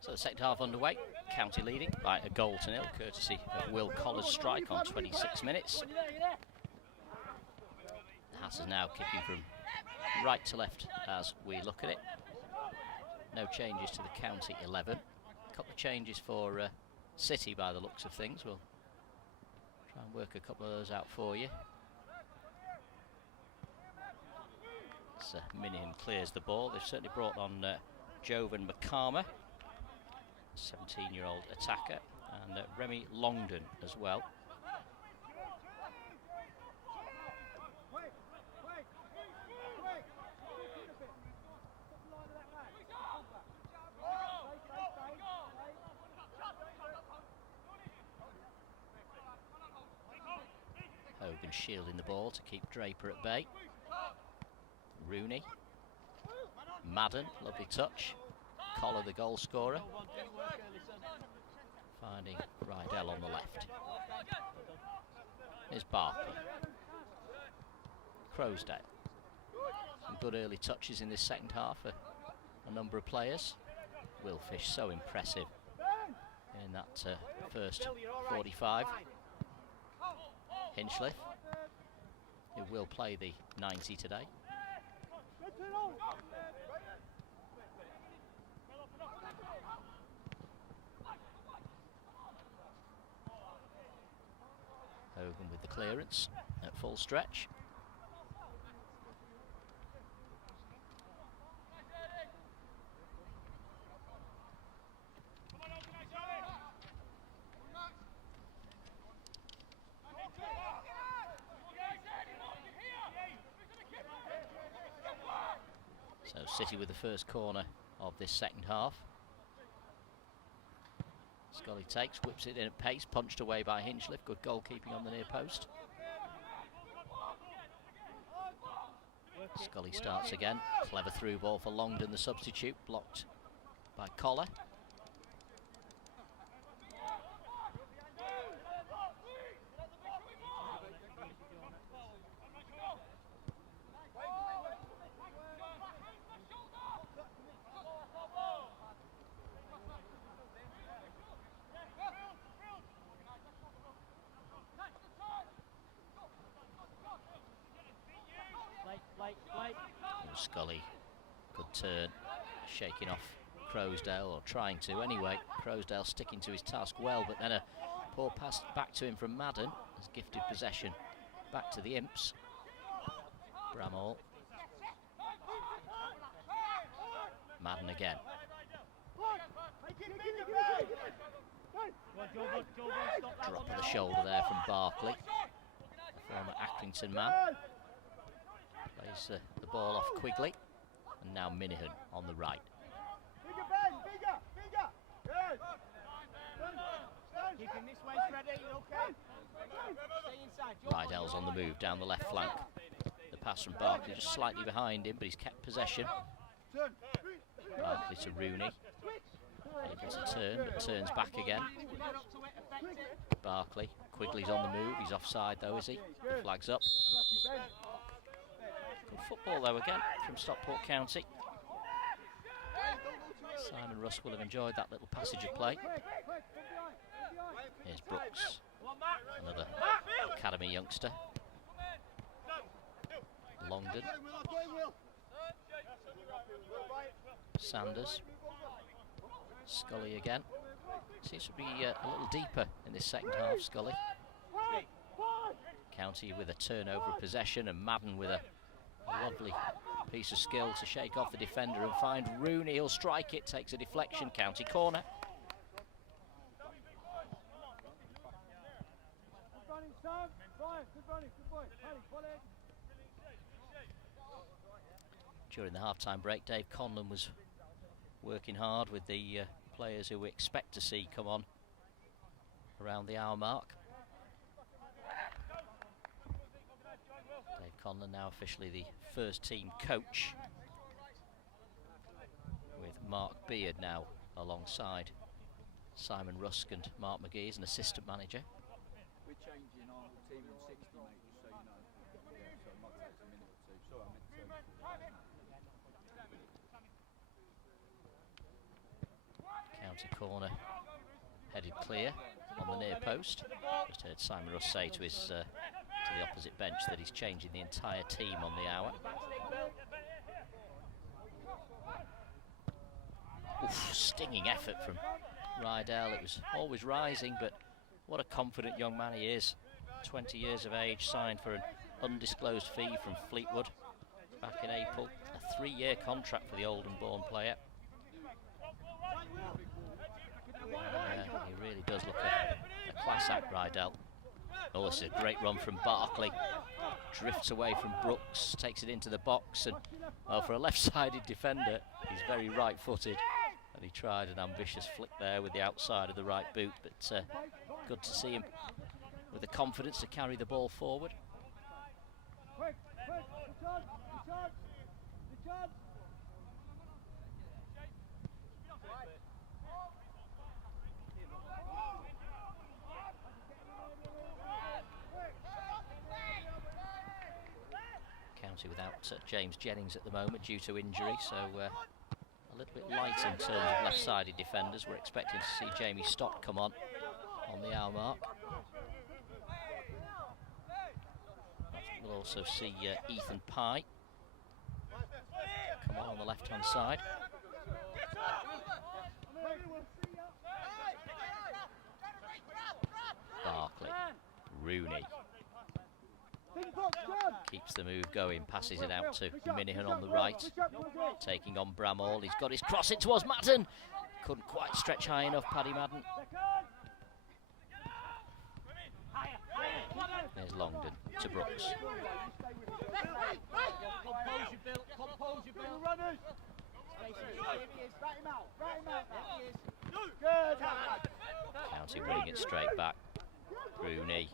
So the second half underway. County leading by a goal to nil, courtesy of Will Collar's strike on 26 minutes. The Hatters now kicking from right to left as we look at it. No changes to the County 11. A couple of changes for City by the looks of things. We'll try and work a couple of those out for you. As Minihan clears the ball, they've certainly brought on Jovan McCarmer, 17-year-old attacker, and Remy Longdon as well. Hogan shielding the ball to keep Draper at bay. Rooney, Madden, lovely touch. Collar, the goal scorer, finding Rydell on the left. Here's Barkley. Croasdale. Some good early touches in this second half for a number of players. Will Fish so impressive in that first 45. Hinchliffe, who will play the 90 today. Hogan with the clearance at full stretch. So City with the first corner of this second half. Scully takes, whips it in at pace, punched away by Hinchliffe. Good goalkeeping on the near post. Scully starts again. Clever through ball for Longdon, the substitute, blocked by Collar. Scully, good turn, shaking off Croasdale, or trying to anyway. Croasdale sticking to his task well, but then a poor pass back to him from Madden has gifted possession back to the Imps. Bramall. Madden again. Drop of the shoulder there from Barkley, former Accrington man. Plays the ball off Quigley, and now Minihan on the right. Rydell's on the move down the left flank. The pass from Barkley just slightly behind him, but he's kept possession. Barkley to Rooney. Able to turn, but turns back again. Barkley. Quigley's on the move. He's offside though, is he? The flag's up. Good football though again from Stockport County. Simon Rusk will have enjoyed that little passage of play. Here's Brooks, another academy youngster. Longdon. Sanders. Scully again. Seems to be a little deeper in this second half, Scully. County with a turnover of possession, and Madden with a lovely piece of skill to shake off the defender and find Rooney. He'll strike it, takes a deflection. County corner. During the half-time break, Dave Conlon was working hard with the players who we expect to see come on around the hour mark. Dave Conlon now officially the first team coach, with Mark Beard now alongside Simon Rusk and Mark McGee as an assistant manager. We're changing our team in 60, mate, just so you know. Yeah, so it might take a minute or two. Sorry, I meant to. County corner headed clear on the near post. Just heard Simon Russ say to his to the opposite bench that he's changing the entire team on the hour. Oof, stinging effort from Rydell. It was always rising, but what a confident young man he is. 20 years of age, signed for an undisclosed fee from Fleetwood back in April. A 3-year contract for the Oldham-born player. He really does look a class act, Rydell. Oh, this is a great run from Barkley. Drifts away from Brooks, takes it into the box, and well, for a left-sided defender, he's very right-footed. And he tried an ambitious flick there with the outside of the right boot, but good to see him with the confidence to carry the ball forward. County without James Jennings at the moment due to injury, so a little bit light in terms of left-sided defenders. We're expecting to see Jamie Stott come on the hour mark. We'll also see Ethan Pye come on the left-hand side. Barkley, Rooney. Keeps the move going, passes it out to Minihan on the right. Taking on Bramall, he's got his cross in towards Madden. Couldn't quite stretch high enough, Paddy Madden. There's Longdon to Brooks. County winning it straight back. Rooney.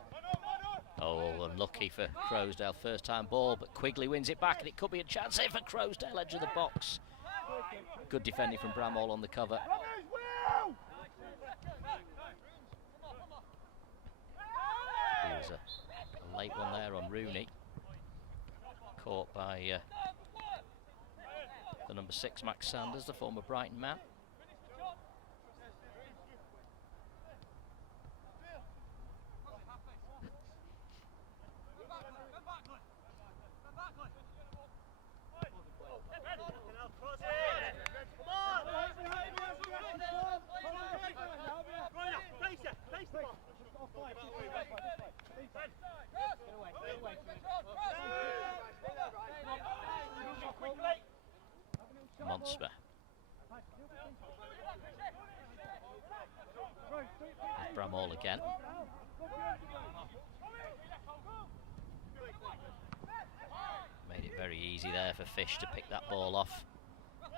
Oh, unlucky for Crowsdale, first time ball, but Quigley wins it back and it could be a chance here for Crowsdale, edge of the box. Good defending from Bramall on the cover. Here's a late one there on Rooney. Caught by the number 6, Max Sanders, the former Brighton man. Monsper. Bramall again. Made it very easy there for Fish to pick that ball off.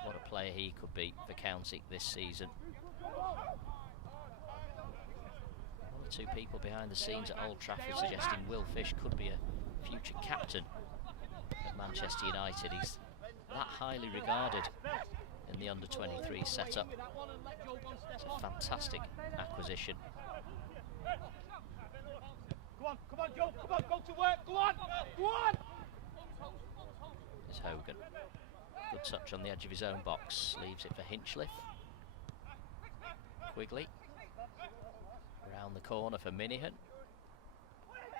What a player he could be for County this season. One or two people behind the scenes at Old Trafford suggesting Will Fish could be a future captain at Manchester United. He's that highly regarded in the under-23 setup. It's a fantastic acquisition. Come on, Joe, go to work, go on! There's Hogan. Good touch on the edge of his own box, leaves it for Hinchliffe. Quigley. Around the corner for Minihan.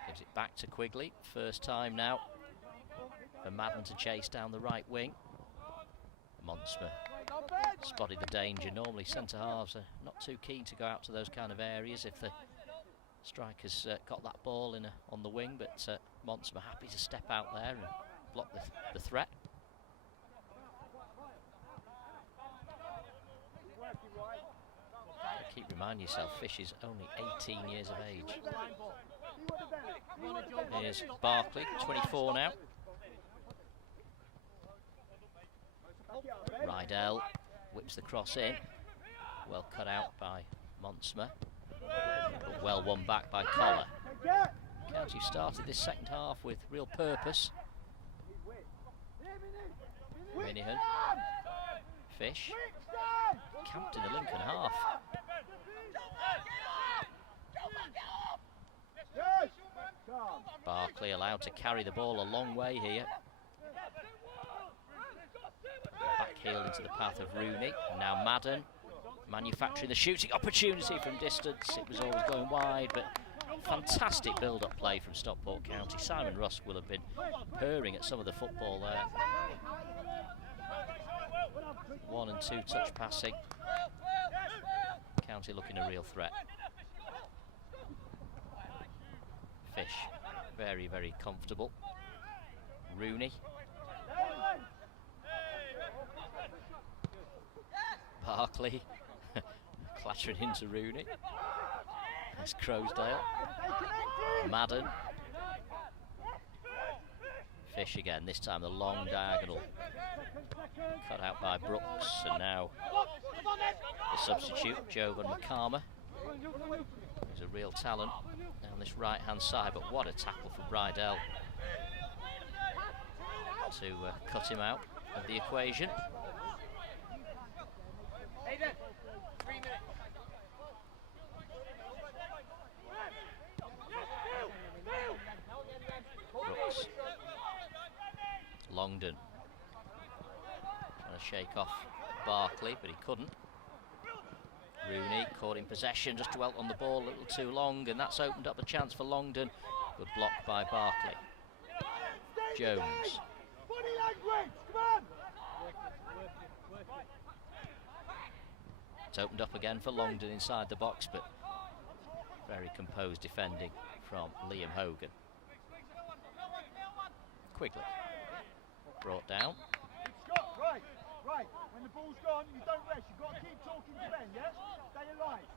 Gives it back to Quigley, first time now for Madden to chase down the right wing. Monsper spotted the danger. Normally centre halves are not too keen to go out to those kind of areas if the striker's got that ball in on the wing, but Monsper happy to step out there and block the threat. Keep reminding yourself, Fish is only 18 years of age. Here's Barkley, 24 now. Rydell whips the cross in. Well cut out by Monsmer. But well won back by Collar. County started this second half with real purpose. Minihan. Fish. Camped in the Lincoln half. Barkley allowed to carry the ball a long way here. Back heel into the path of Rooney. Now Madden. manufacturing the shooting opportunity from distance. It was always going wide, but fantastic build-up play from Stockport County. Simon Rusk will have been purring at some of the football there. 1 and 2 touch passing. County looking a real threat. Fish, very, very comfortable. Rooney. Barkley clattering into Rooney. That's Crowsdale. Madden. Fish again, this time the long diagonal. Cut out by Brooks, and now the substitute, Jovan McCarmer. He's a real talent down this right-hand side, but what a tackle from Rydell to cut him out of the equation. Brooks. Longdon trying to shake off Barkley, but he couldn't. Rooney caught in possession, just dwelt on the ball a little too long, and that's opened up a chance for Longdon. Good block by Barkley. Jones. It's opened up again for Longdon inside the box, but very composed defending from Liam Hogan. Quigley brought down. Right. When the ball's gone, you don't rest. You've got to keep talking to Ben, yeah? Stay alive.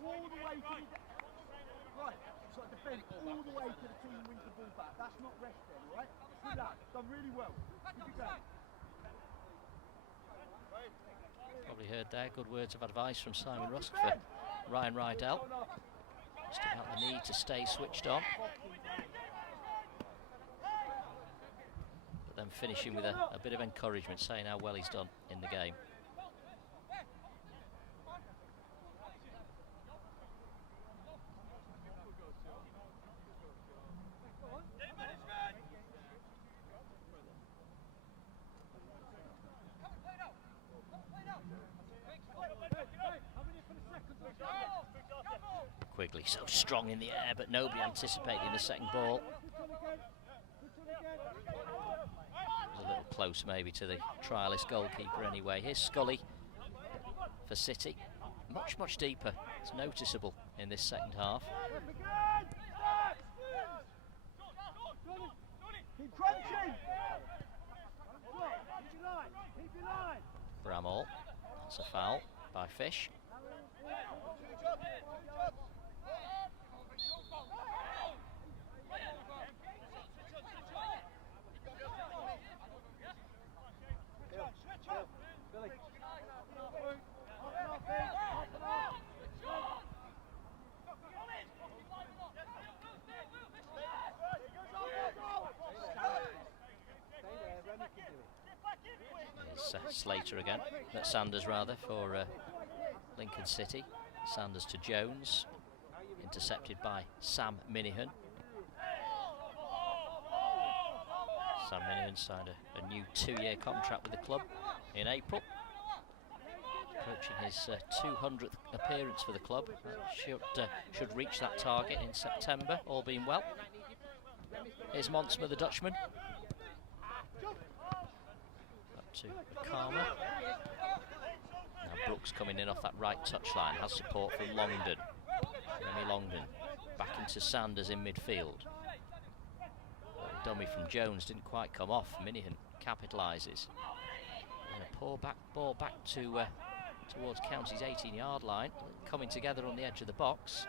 All the way to the... Right. So defend all the way to the team wins the ball back. That's not rest then, all right? Good lad. Done really well. Keep it going. Probably heard there good words of advice from Simon Rusk for Ryan Rydell. Just about the need to stay switched on. But then finishing with a bit of encouragement, saying how well he's done in the game. Quigley so strong in the air, but nobody anticipating the second ball. A little close maybe to the trialist goalkeeper anyway. Here's Scully for City. Much, much deeper. It's noticeable in this second half. Bramall. That's a foul by Fish. Slater again, Sanders rather, for Lincoln City. Sanders to Jones, intercepted by Sam Minihan. Sam Minihan signed a new 2-year contract with the club in April. Approaching his 200th appearance for the club. Should reach that target in September, all being well. Here's Monsma, the Dutchman. To McCarmer. Now Brooks coming in off that right touchline, has support from Longdon. Remy Longdon back into Sanders in midfield. Dummy from Jones didn't quite come off. Minihan capitalises. And a poor ball back to towards County's 18-yard line, coming together on the edge of the box.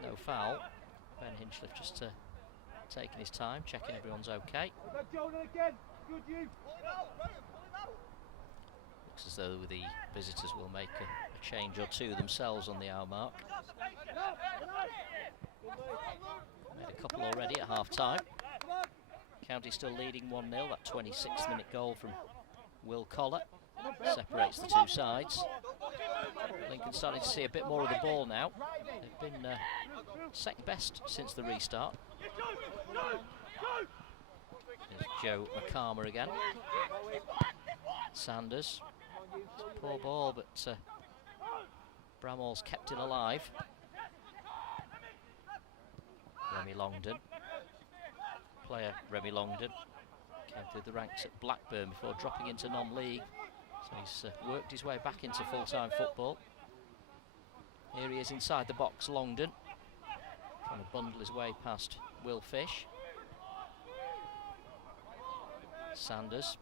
No foul. Ben Hinchliffe just taking his time, checking everyone's okay. Looks as though the visitors will make a change or two themselves on the hour mark. Made a couple already at half-time. County still leading 1-0. That 26th minute goal from Will Collar separates the two sides. Lincoln starting to see a bit more of the ball now. They've been second best since the restart. Here's Joe McCarmer again. Sanders Poor ball, but Bramall's kept it alive. Remy Longdon. Player Remy Longdon came through the ranks at Blackburn before dropping into non-league. So he's worked his way back into full-time football. Here he is inside the box, Longdon. Trying to bundle his way past Will Fish. Sanders.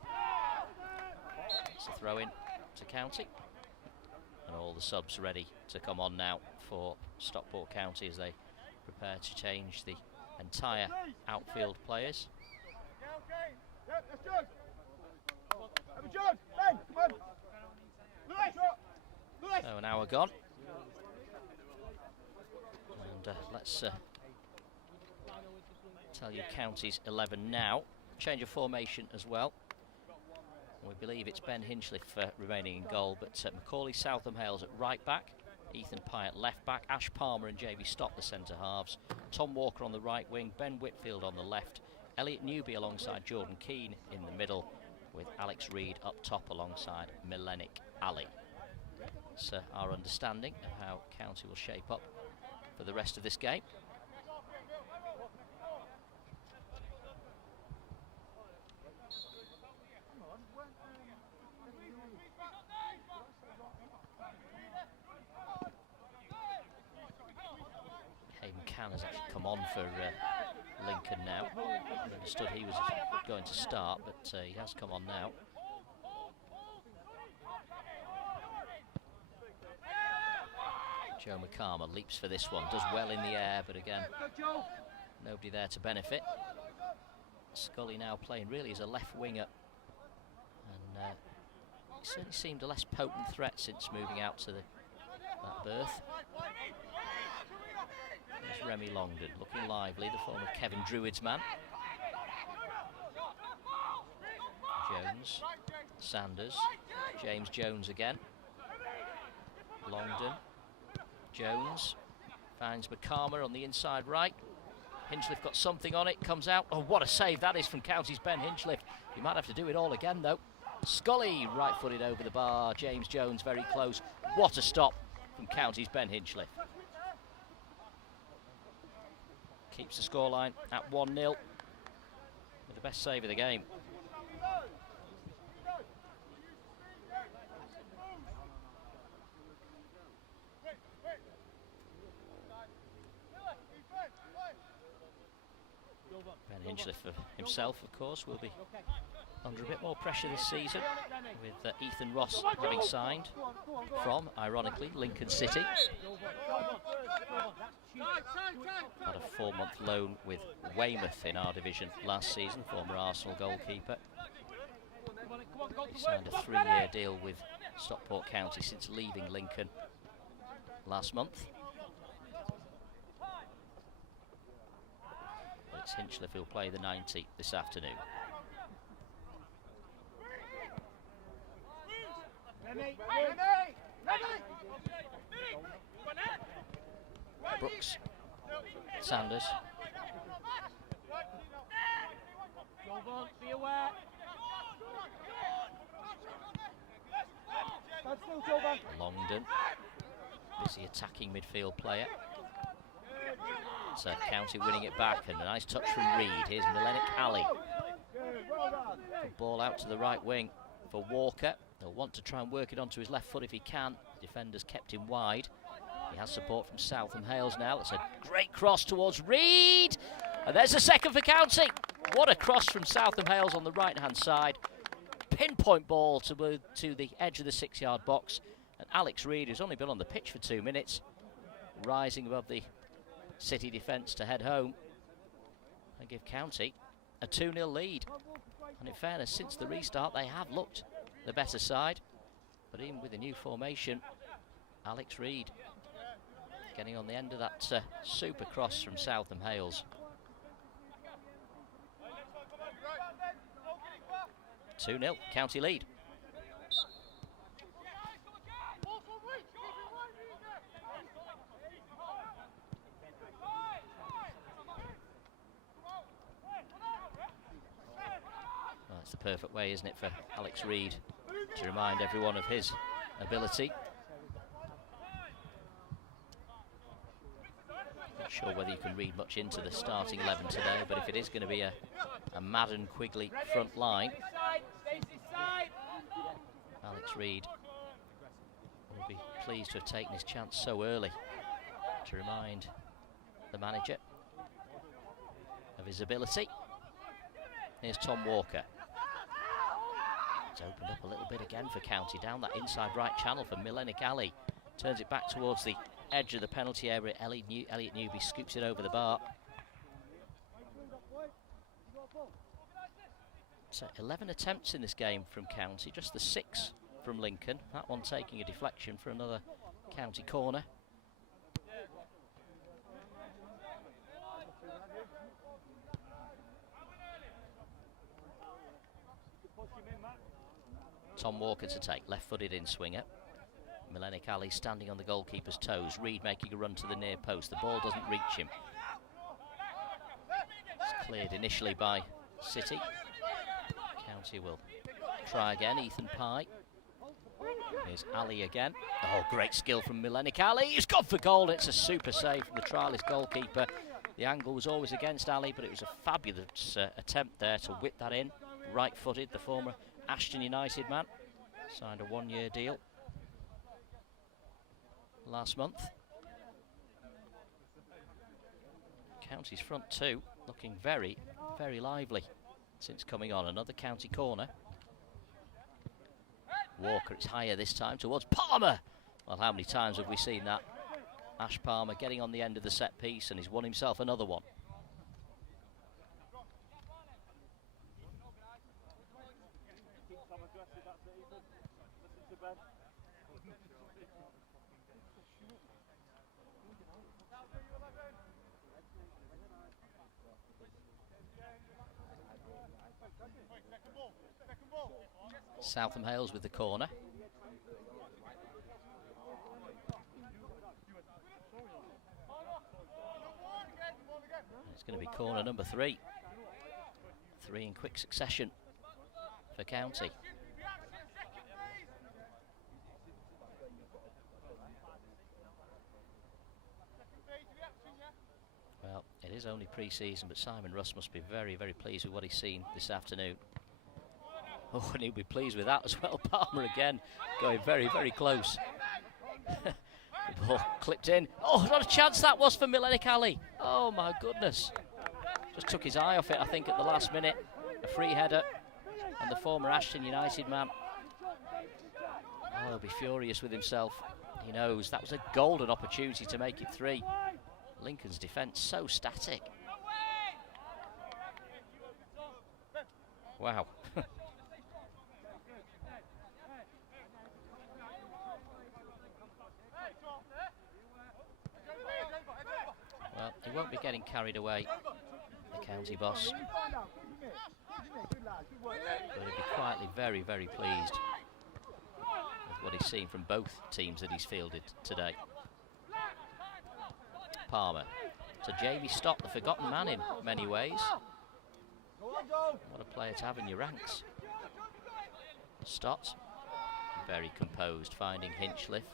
It's a throw in to County. And all the subs ready to come on now for Stockport County as they prepare to change the entire outfield players. So an hour gone. And let's tell you County's 11 now. Change of formation as well. We believe it's Ben Hinchliffe remaining in goal, but Macaulay Southam Hales at right back, Ethan Pyatt left back, Ash Palmer and Jamie Stott the centre halves, Tom Walker on the right wing, Ben Whitfield on the left, Elliot Newby alongside Jordan Keane in the middle, with Alex Reid up top alongside Milenic Ali. That's our understanding of how County will shape up for the rest of this game. Has actually come on for Lincoln now. I understood he was going to start, but he has come on now. Joe McCarmer leaps for this one, does well in the air, but again, nobody there to benefit. Scully now playing really as a left winger, and he certainly seemed a less potent threat since moving out to that berth. There's Remy Longdon, looking lively, the former Kevin Druids man. Jones, Sanders, James Jones again. Longdon, Jones, finds McCarmer on the inside right. Hinchliffe got something on it, comes out. Oh, what a save that is from County's Ben Hinchliffe. He might have to do it all again though. Scully, right-footed over the bar. James Jones very close. What a stop from County's Ben Hinchliffe. Keeps the scoreline at 1-0 with the best save of the game. Ben Hinchliffe himself, of course, will be under a bit more pressure this season, with Ethan Ross having signed from, ironically, Lincoln City. Had a 4-month loan with Weymouth in our division last season, former Arsenal goalkeeper. He signed a 3-year deal with Stockport County since leaving Lincoln last month. But it's Hinchliffe who'll play the 90 this afternoon. Brooks, Sanders, Longdon, busy attacking midfield player. So County winning it back, and a nice touch from Reid. Here's Milenic Ali. Good ball out to the right wing for Walker. They'll want to try and work it onto his left foot if he can. Defenders kept him wide. He has support from Southam Hales now. It's a great cross towards Reid. And there's a second for County. What a cross from Southam Hales on the right-hand side. Pinpoint ball to the edge of the 6-yard box. And Alex Reid, who's only been on the pitch for 2 minutes, rising above the City defence to head home and give County a 2-0 lead. And in fairness, since the restart, they have looked the better side. But even with the new formation, Alex Reid getting on the end of that super cross from Southam Hales. 2-0, County lead. Well, that's the perfect way, isn't it, for Alex Reid to remind everyone of his ability. Not sure whether you can read much into the starting 11 today, but if it is going to be a Madden Quigley front line, Alex Reid will be pleased to have taken his chance so early, to remind the manager of his ability. Here's Tom Walker. It's opened up a little bit again for County, down that inside right channel for Milenic Ali. Turns it back towards the edge of the penalty area. Elliot Newby scoops it over the bar. So 11 attempts in this game from County, just the 6 from Lincoln. That one taking a deflection for another County corner. Tom Walker to take, left-footed in swinger. Milenic Ali standing on the goalkeeper's toes. Reid making a run to the near post. The ball doesn't reach him. It's cleared initially by City. County will try again. Ethan Pye. Here's Ali again. Oh, great skill from Milenic Ali. He's gone for goal. It's a super save from the trialist goalkeeper. The angle was always against Ali, but it was a fabulous attempt there to whip that in. Right-footed, the former Ashton United man. Signed a 1-year deal last month. County's front two looking very, very lively since coming on. Another County corner. Walker, it's higher this time towards Palmer. Well, how many times have we seen that? Ash Palmer getting on the end of the set piece, and he's won himself another one. Southam Hales with the corner. It's going to be corner number 3. 3 in quick succession for County. Well, it is only pre-season, but Simon Russ must be very, very pleased with what he's seen this afternoon. Oh, and he'll be pleased with that as well. Palmer again, going very, very close. The ball clipped in. Oh, what a chance that was for Milenic Ali. Oh, my goodness. Just took his eye off it, I think, at the last minute. A free header. And the former Ashton United man. Oh, he'll be furious with himself. He knows that was a golden opportunity to make it 3. Lincoln's defence so static. Wow. Well, he won't be getting carried away, the County boss. But he'll be quietly very, very pleased with what he's seen from both teams that he's fielded today. Palmer to Jamie Stott, the forgotten man in many ways. What a player to have in your ranks. Stott, very composed, finding Hinchliffe.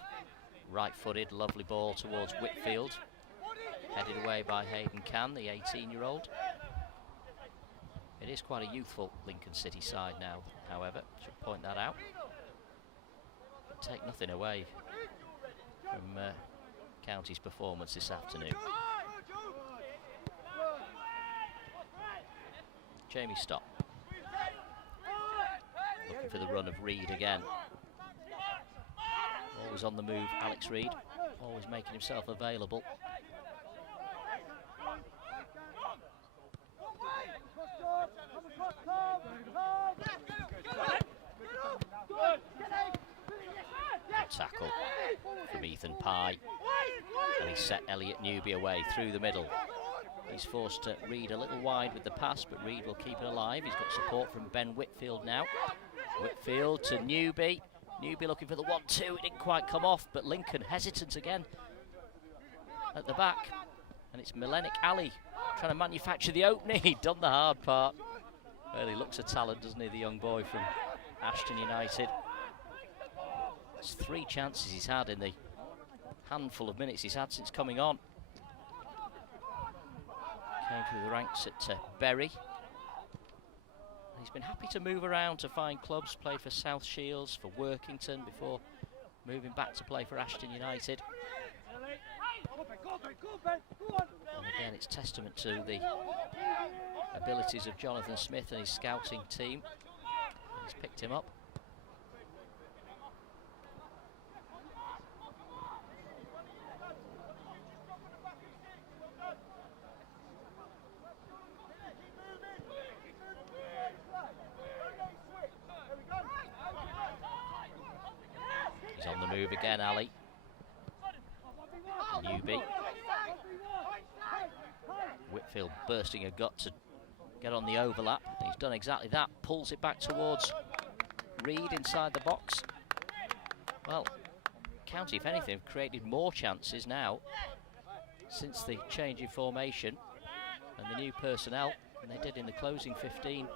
Right-footed, lovely ball towards Whitfield. Headed away by Hayden Cann, the 18-year-old. It is quite a youthful Lincoln City side now, however. Should point that out. But take nothing away from County's performance this afternoon. Jamie Stott. Looking for the run of Reid again. Always on the move, Alex Reid. Always making himself available. Tackle from Ethan Pye, and he set Elliot Newby away through the middle. He's forced to Reid a little wide with the pass, but Reid will keep it alive. He's got support from Ben Whitfield now. Whitfield to Newby. Newby looking for the 1-2. It didn't quite come off, but Lincoln hesitant again at the back. And it's Milenic Ali trying to manufacture the opening. He'd done the hard part. Well, he looks a talent, doesn't he, the young boy from Ashton United. It's 3 chances he's had in the handful of minutes he's had since coming on. Came through the ranks at Bury. He's been happy to move around to find clubs, played for South Shields, for Workington before moving back to play for Ashton United. And again, it's testament to the abilities of Jonathan Smith and his scouting team. He's picked him up. He's on the move again, Ali. Newby. Whitfield bursting a gut to get on the overlap. He's done exactly that. Pulls it back towards Reed inside the box. Well, County, if anything, have created more chances now since the change in formation and the new personnel than they did in the closing 15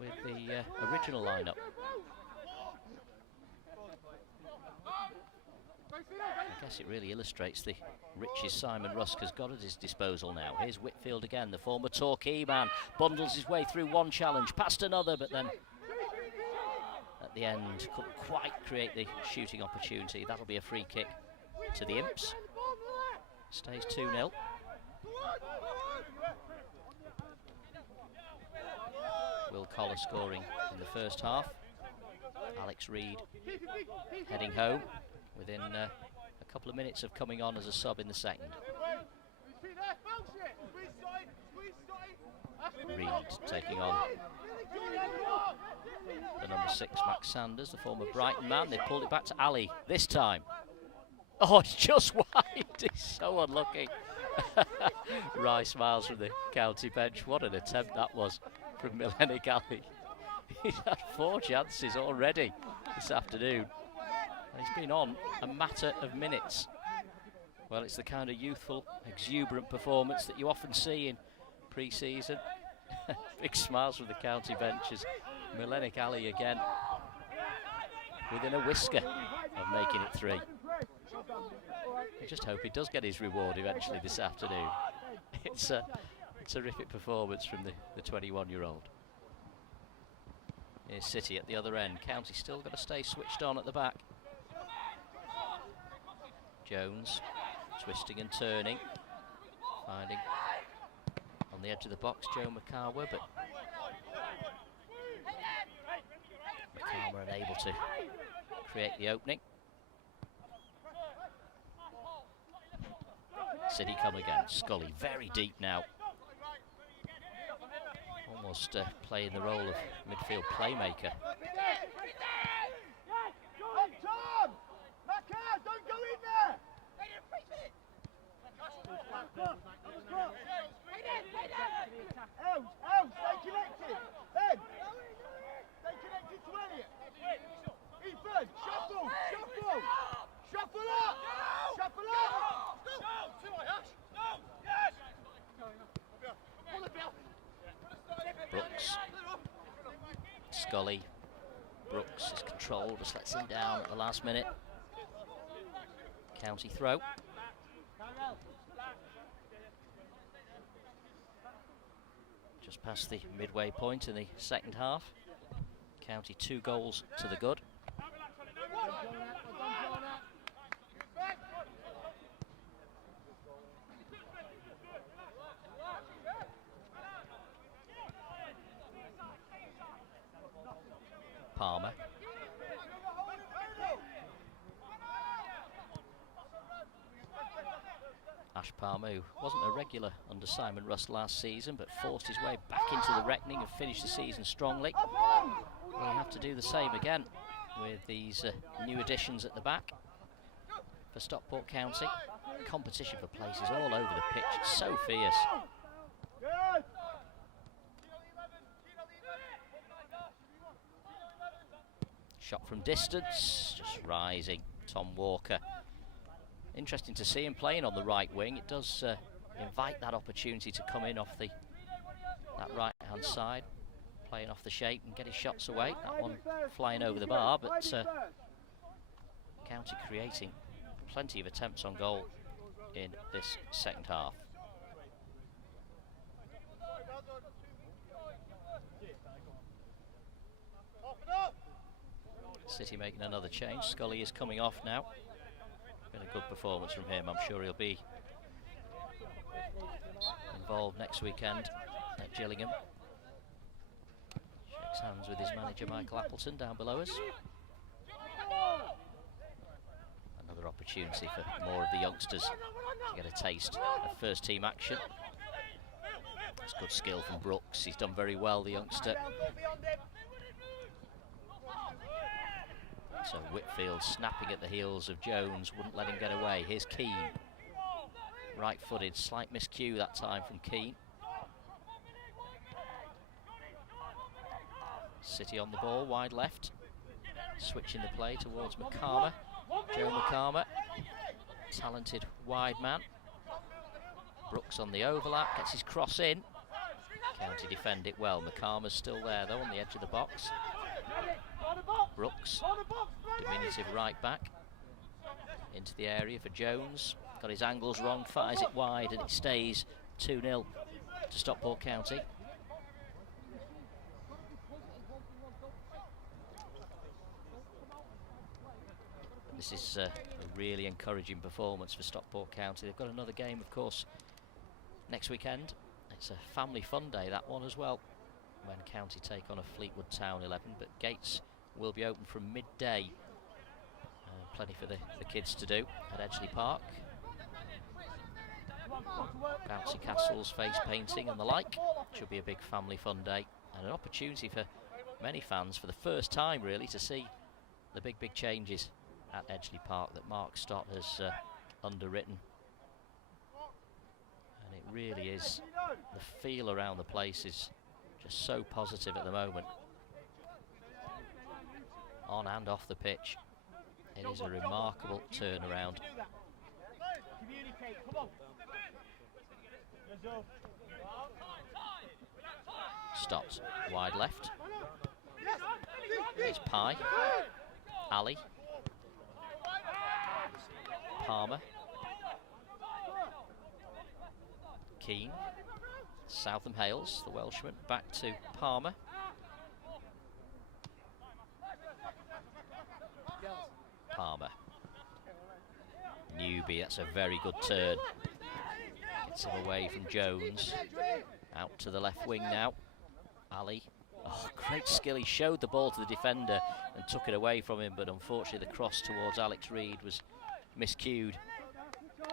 with the original lineup. I guess it really illustrates the riches Simon Rusk has got at his disposal now. Here's Whitfield again, the former Torquay man. Bundles his way through one challenge, past another, but then at the end couldn't quite create the shooting opportunity. That'll be a free kick to the Imps. Stays 2-0. Will Collar scoring in the first half. Alex Reed heading home within a couple of minutes of coming on as a sub in the second. Reed taking on the number 6, Max Sanders, the former Brighton man. They pulled it back to Ali this time. Oh, it's just wide. He's so unlucky. Rye smiles from the County bench. What an attempt that was from Milenic Ali. He's had 4 chances already this afternoon. And he's been on a matter of minutes. Well, it's the kind of youthful, exuberant performance that you often see in pre-season. Big smiles from the County benches. Milenic Ali again, within a whisker of making it 3. I just hope he does get his reward eventually this afternoon. It's a terrific performance from the 21-year-old. Here's City at the other end. County still got to stay switched on at the back. Jones twisting and turning, finding on the edge of the box Joe McCarwer, but McCarwer unable to create the opening. City come again. Scully very deep now, almost playing the role of midfield playmaker. Brooks, Scully, Brooks is controlled, just lets him down at the last minute. County throw. Just past the midway point in the second half. County 2 goals to the good. Palmer. Ash Palmer, who wasn't a regular under Simon Russ last season, but forced his way back into the reckoning and finished the season strongly. We'll have to do the same again with these new additions at the back for Stockport County. Competition for places all over the pitch, it's so fierce. Shot from distance, just rising, Tom Walker. Interesting to see him playing on the right wing. It does invite that opportunity to come in off that right hand side. playing off the shape and get his shots away. That one flying over the bar, but County creating plenty of attempts on goal in this second half. City making another change. Scully is coming off now. Been a good performance from him. I'm sure he'll be involved next weekend at Gillingham. Shakes hands with his manager Michael Appleton down below us. Another opportunity for more of the youngsters to get a taste of first team action. It's good skill from Brooks. He's done very well, the youngster. So Whitfield snapping at the heels of Jones, wouldn't let him get away. Here's Keane. Right-footed, slight miscue that time from Keane. City on the ball, wide left. Switching the play towards McCarmer. Joe McCarmer, talented wide man. Brooks on the overlap, gets his cross in. County defend it well. McCarmer's still there though on the edge of the box. Brooks, diminutive right back, into the area for Jones. Got his angles wrong, fires it wide, and it stays 2-0 to Stockport County. This is a really encouraging performance for Stockport County. They've got another game, of course, next weekend. It's a family fun day, that one as well, when County take on a Fleetwood Town 11, but gates will be open from midday. Plenty for the kids to do at Edgeley Park. Bouncy castles, face painting and the like. Should be a big family fun day and an opportunity for many fans for the first time really to see the big changes at Edgeley Park that Mark Stott has underwritten. And it really is, the feel around the place is just so positive at the moment. On and off the pitch, it is a remarkable turnaround. Stops wide left. It's Pye, Ali, Palmer, Keane, Southam Hales, the Welshman, back to Palmer. Palmer. Newby, that's a very good turn. Gets him away from Jones. Out to the left wing now. Ali. Oh, great skill. He showed the ball to the defender and took it away from him, but unfortunately the cross towards Alex Reid was miscued. But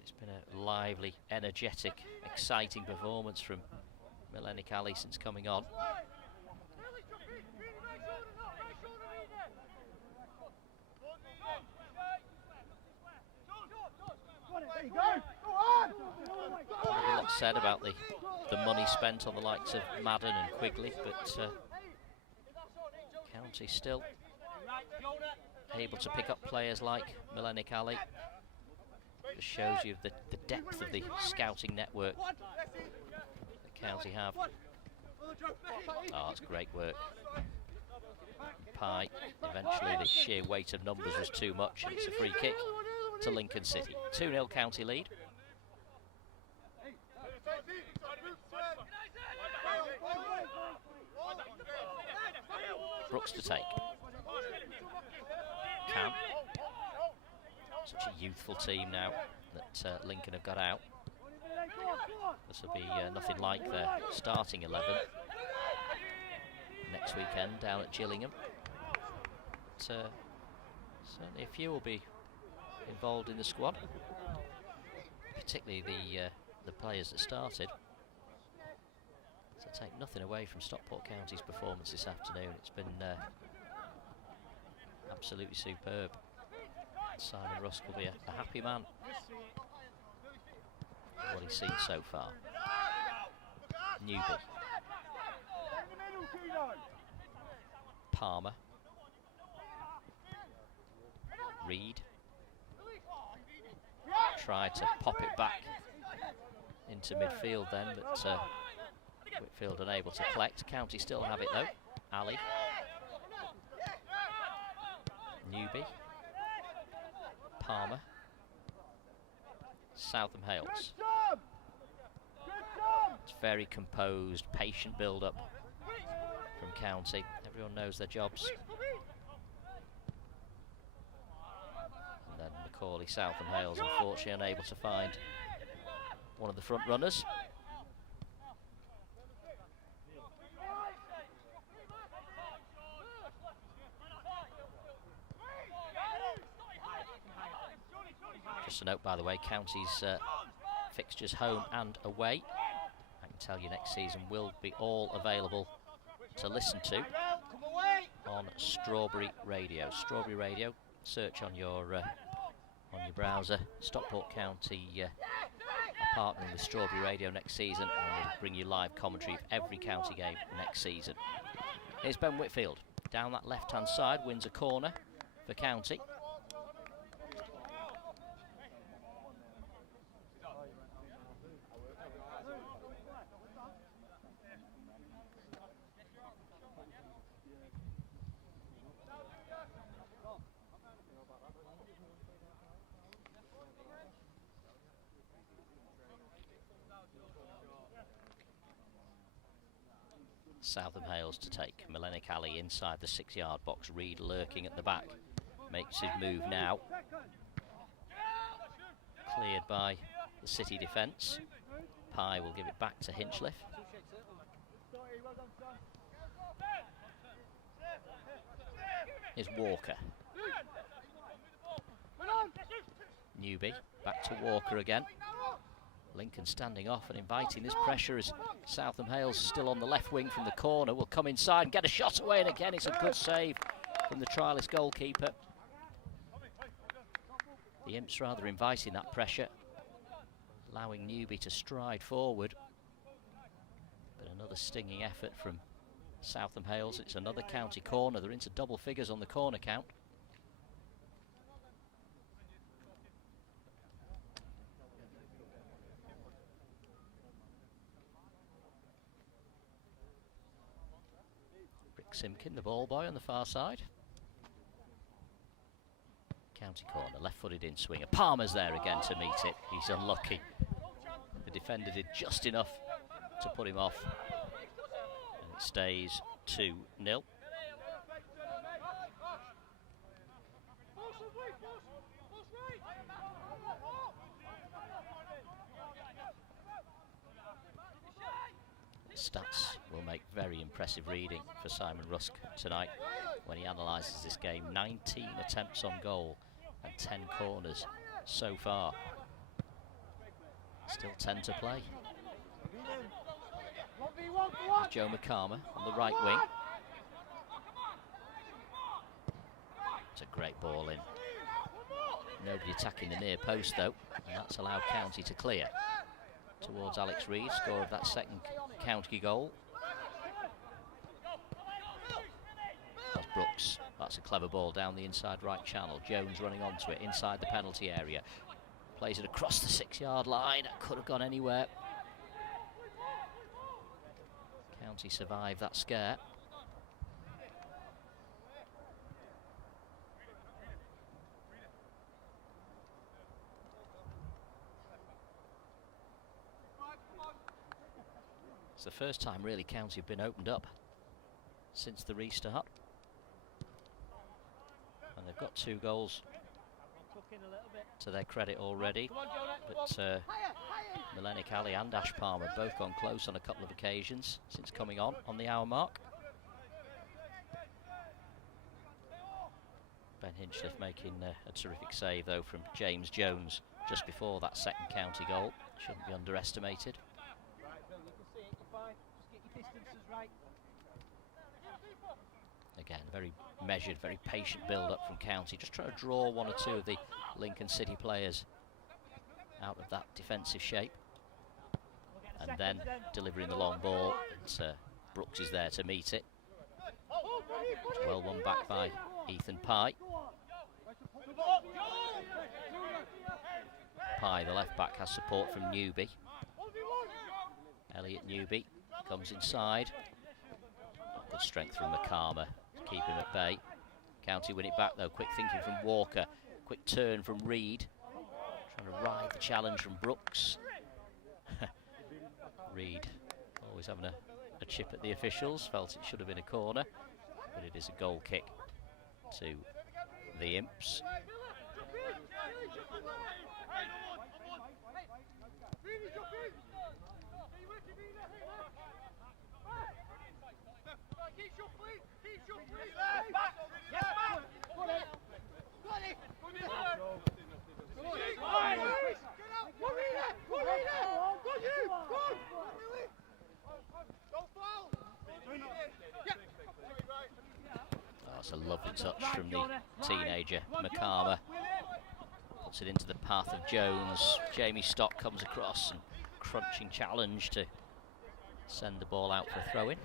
it's been a lively, energetic, exciting performance from Millenic Ali since coming on. A lot said about the money spent on the likes of Madden and Quigley, but County still able to pick up players like Millenic Ali. Just shows you the depth of the scouting network County have. Oh, that's great work. Pye, eventually the sheer weight of numbers was too much and it's a free kick to Lincoln City. 2-0 County lead. Brooks to take. Cam. Such a youthful team now that Lincoln have got out. This will be nothing like their starting 11 next weekend down at Gillingham. But, certainly a few will be involved in the squad, particularly the players that started. So take nothing away from Stockport County's performance this afternoon. It's been absolutely superb. Simon Rusk will be a happy man what he's seen so far. Newby. Palmer. Reid. tried to pop it back into midfield then, but Whitfield unable to collect. County still have it though. Ali. Newby. Palmer. Southam Hales. It's very composed, patient build-up from County. Everyone knows their jobs. And then Macaulay, Southam Hales, unfortunately unable to find one of the front runners. Just a note, by the way, County's fixtures home and away, I can tell you next season, will be all available to listen to on Strawberry Radio. Strawberry Radio, search on your browser. Stockport County are partnering with Strawberry Radio next season, and we'll bring you live commentary of every county game next season. Here's Ben Whitfield down that left-hand side, wins a corner for County. Southam Hales to take. Milenic Ali inside the 6-yard box. Reed lurking at the back. Makes his move now. Cleared by the City defence. Pye will give it back to Hinchliffe. Here's Walker. Newby back to Walker again. Lincoln standing off and inviting this pressure as Southam Hales still on the left wing from the corner. Will come inside and get a shot away, and again it's a good save from the trialist goalkeeper. The Imps rather inviting that pressure, allowing Newby to stride forward. But another stinging effort from Southam Hales. It's another county corner. They're into double figures on the corner count. Simkin, the ball boy on the far side. County corner, left-footed in swinger. Palmer's there again to meet it. He's unlucky. The defender did just enough to put him off. And it stays 2-0. Stats will make very impressive reading for Simon Rusk tonight when he analyses this game. 19 attempts on goal and 10 corners so far. Still 10 to play. There's Joe McCarmer on the right wing. It's a great ball in. Nobody attacking the near post though, and that's allowed County to clear towards Alex Reed, score of that second County goal. That's Brooks. That's a clever ball down the inside right channel. Jones running onto it inside the penalty area. Plays it across the 6-yard line. It could have gone anywhere. County survived that scare. It's the first time really County have been opened up since the restart. And they've got 2 goals to their credit already. But Milenic Ali and Ash Palmer have both gone close on a couple of occasions since coming on the hour mark. Ben Hinchliffe making a terrific save though from James Jones just before that second County goal. Shouldn't be underestimated. Again, very measured, very patient build-up from County, just trying to draw 1 or 2 of the Lincoln City players out of that defensive shape. And then delivering the long ball, and Brooks is there to meet it. Well won back by Ethan Pye. Pye, the left back, has support from Newby. Elliot Newby comes inside. Good strength from McCarmer to keep him at bay. County win it back though. Quick thinking from Walker. Quick turn from Reed. Trying to ride the challenge from Brooks. Reed always having a chip at the officials. Felt it should have been a corner, but it is a goal kick to the Imps. That's a lovely touch from the teenager, McCarmer. Puts it into the path of Jones. Jamie Stock comes across and crunching challenge to send the ball out for a throw-in.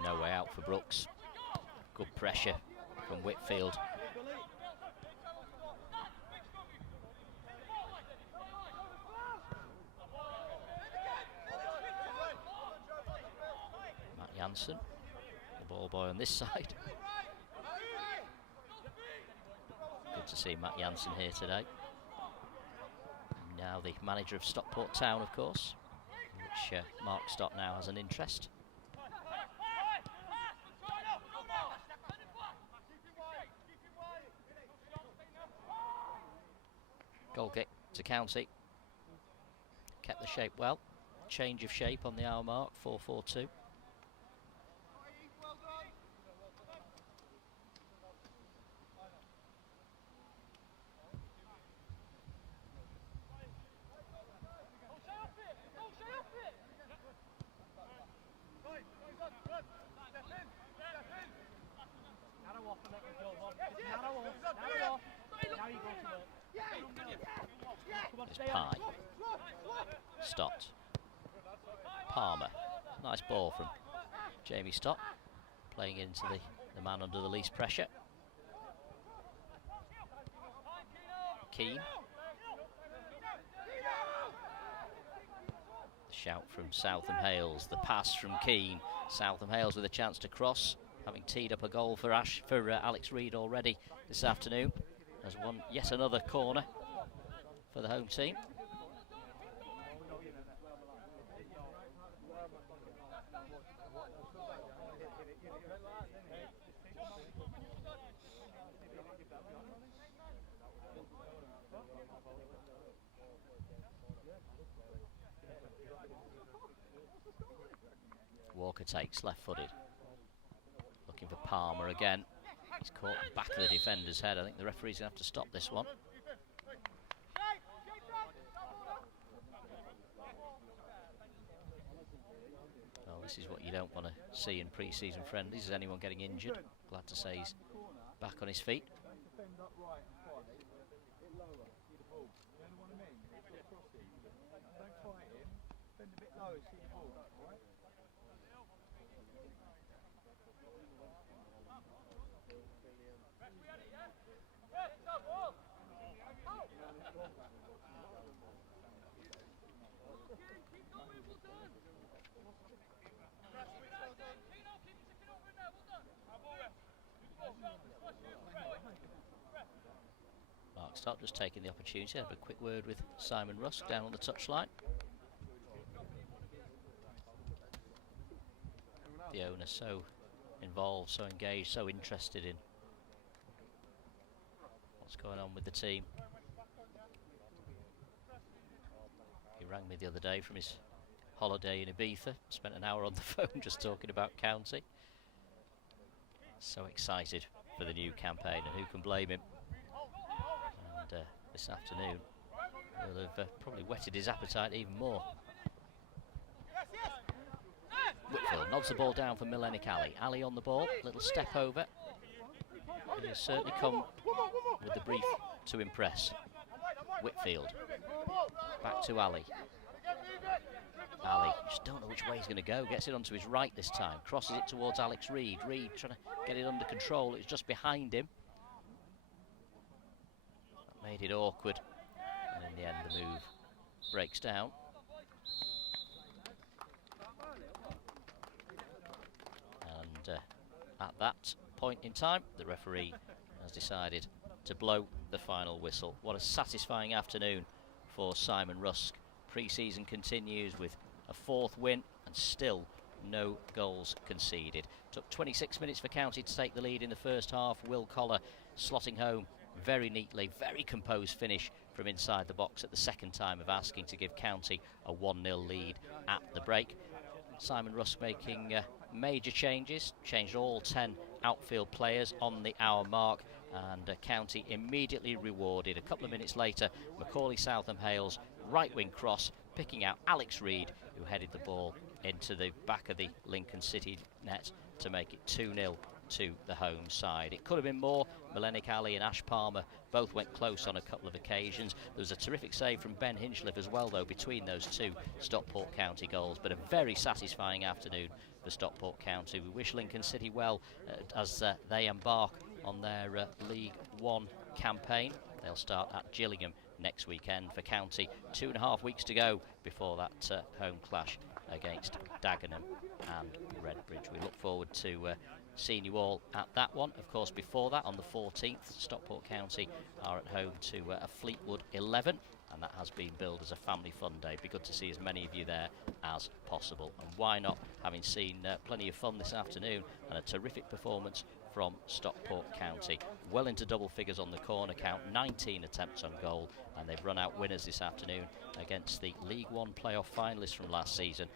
No way out for Brooks. Good pressure from Whitfield. Matt Jansen, the ball boy on this side. Good to see Matt Jansen here today. Now the manager of Stockport Town, of course, which Mark Stott now has an interest. Goal kick to County. Kept the shape well. Change of shape on the hour mark, 4-4-2. It's Pye. Stott. Palmer. Nice ball from Jamie Stott. Playing into the man under the least pressure. Keane. The shout from Southam Hales. The pass from Keane. Southam Hales with a chance to cross, having teed up a goal for Alex Reed already this afternoon. Has won yet another corner for the home team. Walker takes left-footed. Looking for Palmer again. He's caught the back of the defender's head. I think the referee's going to have to stop this one. Well, this is what you don't want to see in pre-season friendlies. Is anyone getting injured? Glad to say he's back on his feet. Mark Stott just taking the opportunity to have a quick word with Simon Rusk down on the touchline. The owner so involved, so engaged, so interested in what's going on with the team. He rang me the other day from his holiday in Ibiza, spent an hour on the phone just talking about County. So excited for the new campaign, and who can blame him? And this afternoon will have probably whetted his appetite even more. Holds the ball down for Milenic Ali. Ali on the ball, little step over. He has certainly come with the brief to impress. Whitfield, back to Ali. Ali, just don't know which way he's going to go. Gets it onto his right this time. Crosses it towards Alex Reid. Reid trying to get it under control. It's just behind him. That made it awkward. And in the end, the move breaks down. And at that point in time, the referee has decided to blow the final whistle. What a satisfying afternoon for Simon Rusk. Pre-season continues with a 4th win and still no goals conceded. Took 26 minutes for County to take the lead in the first half. Will Collar slotting home very neatly, very composed finish from inside the box at the second time of asking to give County a 1-0 lead at the break. Simon Rusk making major changes, changed all 10 outfield players on the hour mark, and County immediately rewarded. A couple of minutes later, Macaulay Southam-Hales right wing cross, picking out Alex Reid, who headed the ball into the back of the Lincoln City net to make it 2-0 to the home side. It could have been more. Milenic Ali and Ash Palmer both went close on a couple of occasions. There was a terrific save from Ben Hinchliffe as well, though, between those two Stockport County goals. But a very satisfying afternoon for Stockport County. We wish Lincoln City well as they embark on their League One campaign. They'll start at Gillingham next weekend. For County, 2.5 weeks to go before that home clash against Dagenham and Redbridge. We look forward to seeing you all at that one. Of course, before that, on the 14th, Stockport County are at home to a Fleetwood 11, and that has been billed as a family fun day. It'd be good to see as many of you there as possible. And why not, having seen plenty of fun this afternoon and a terrific performance from Stockport County. Well into double figures on the corner count, 19 attempts on goal, and they've run out winners this afternoon against the League One playoff finalists from last season.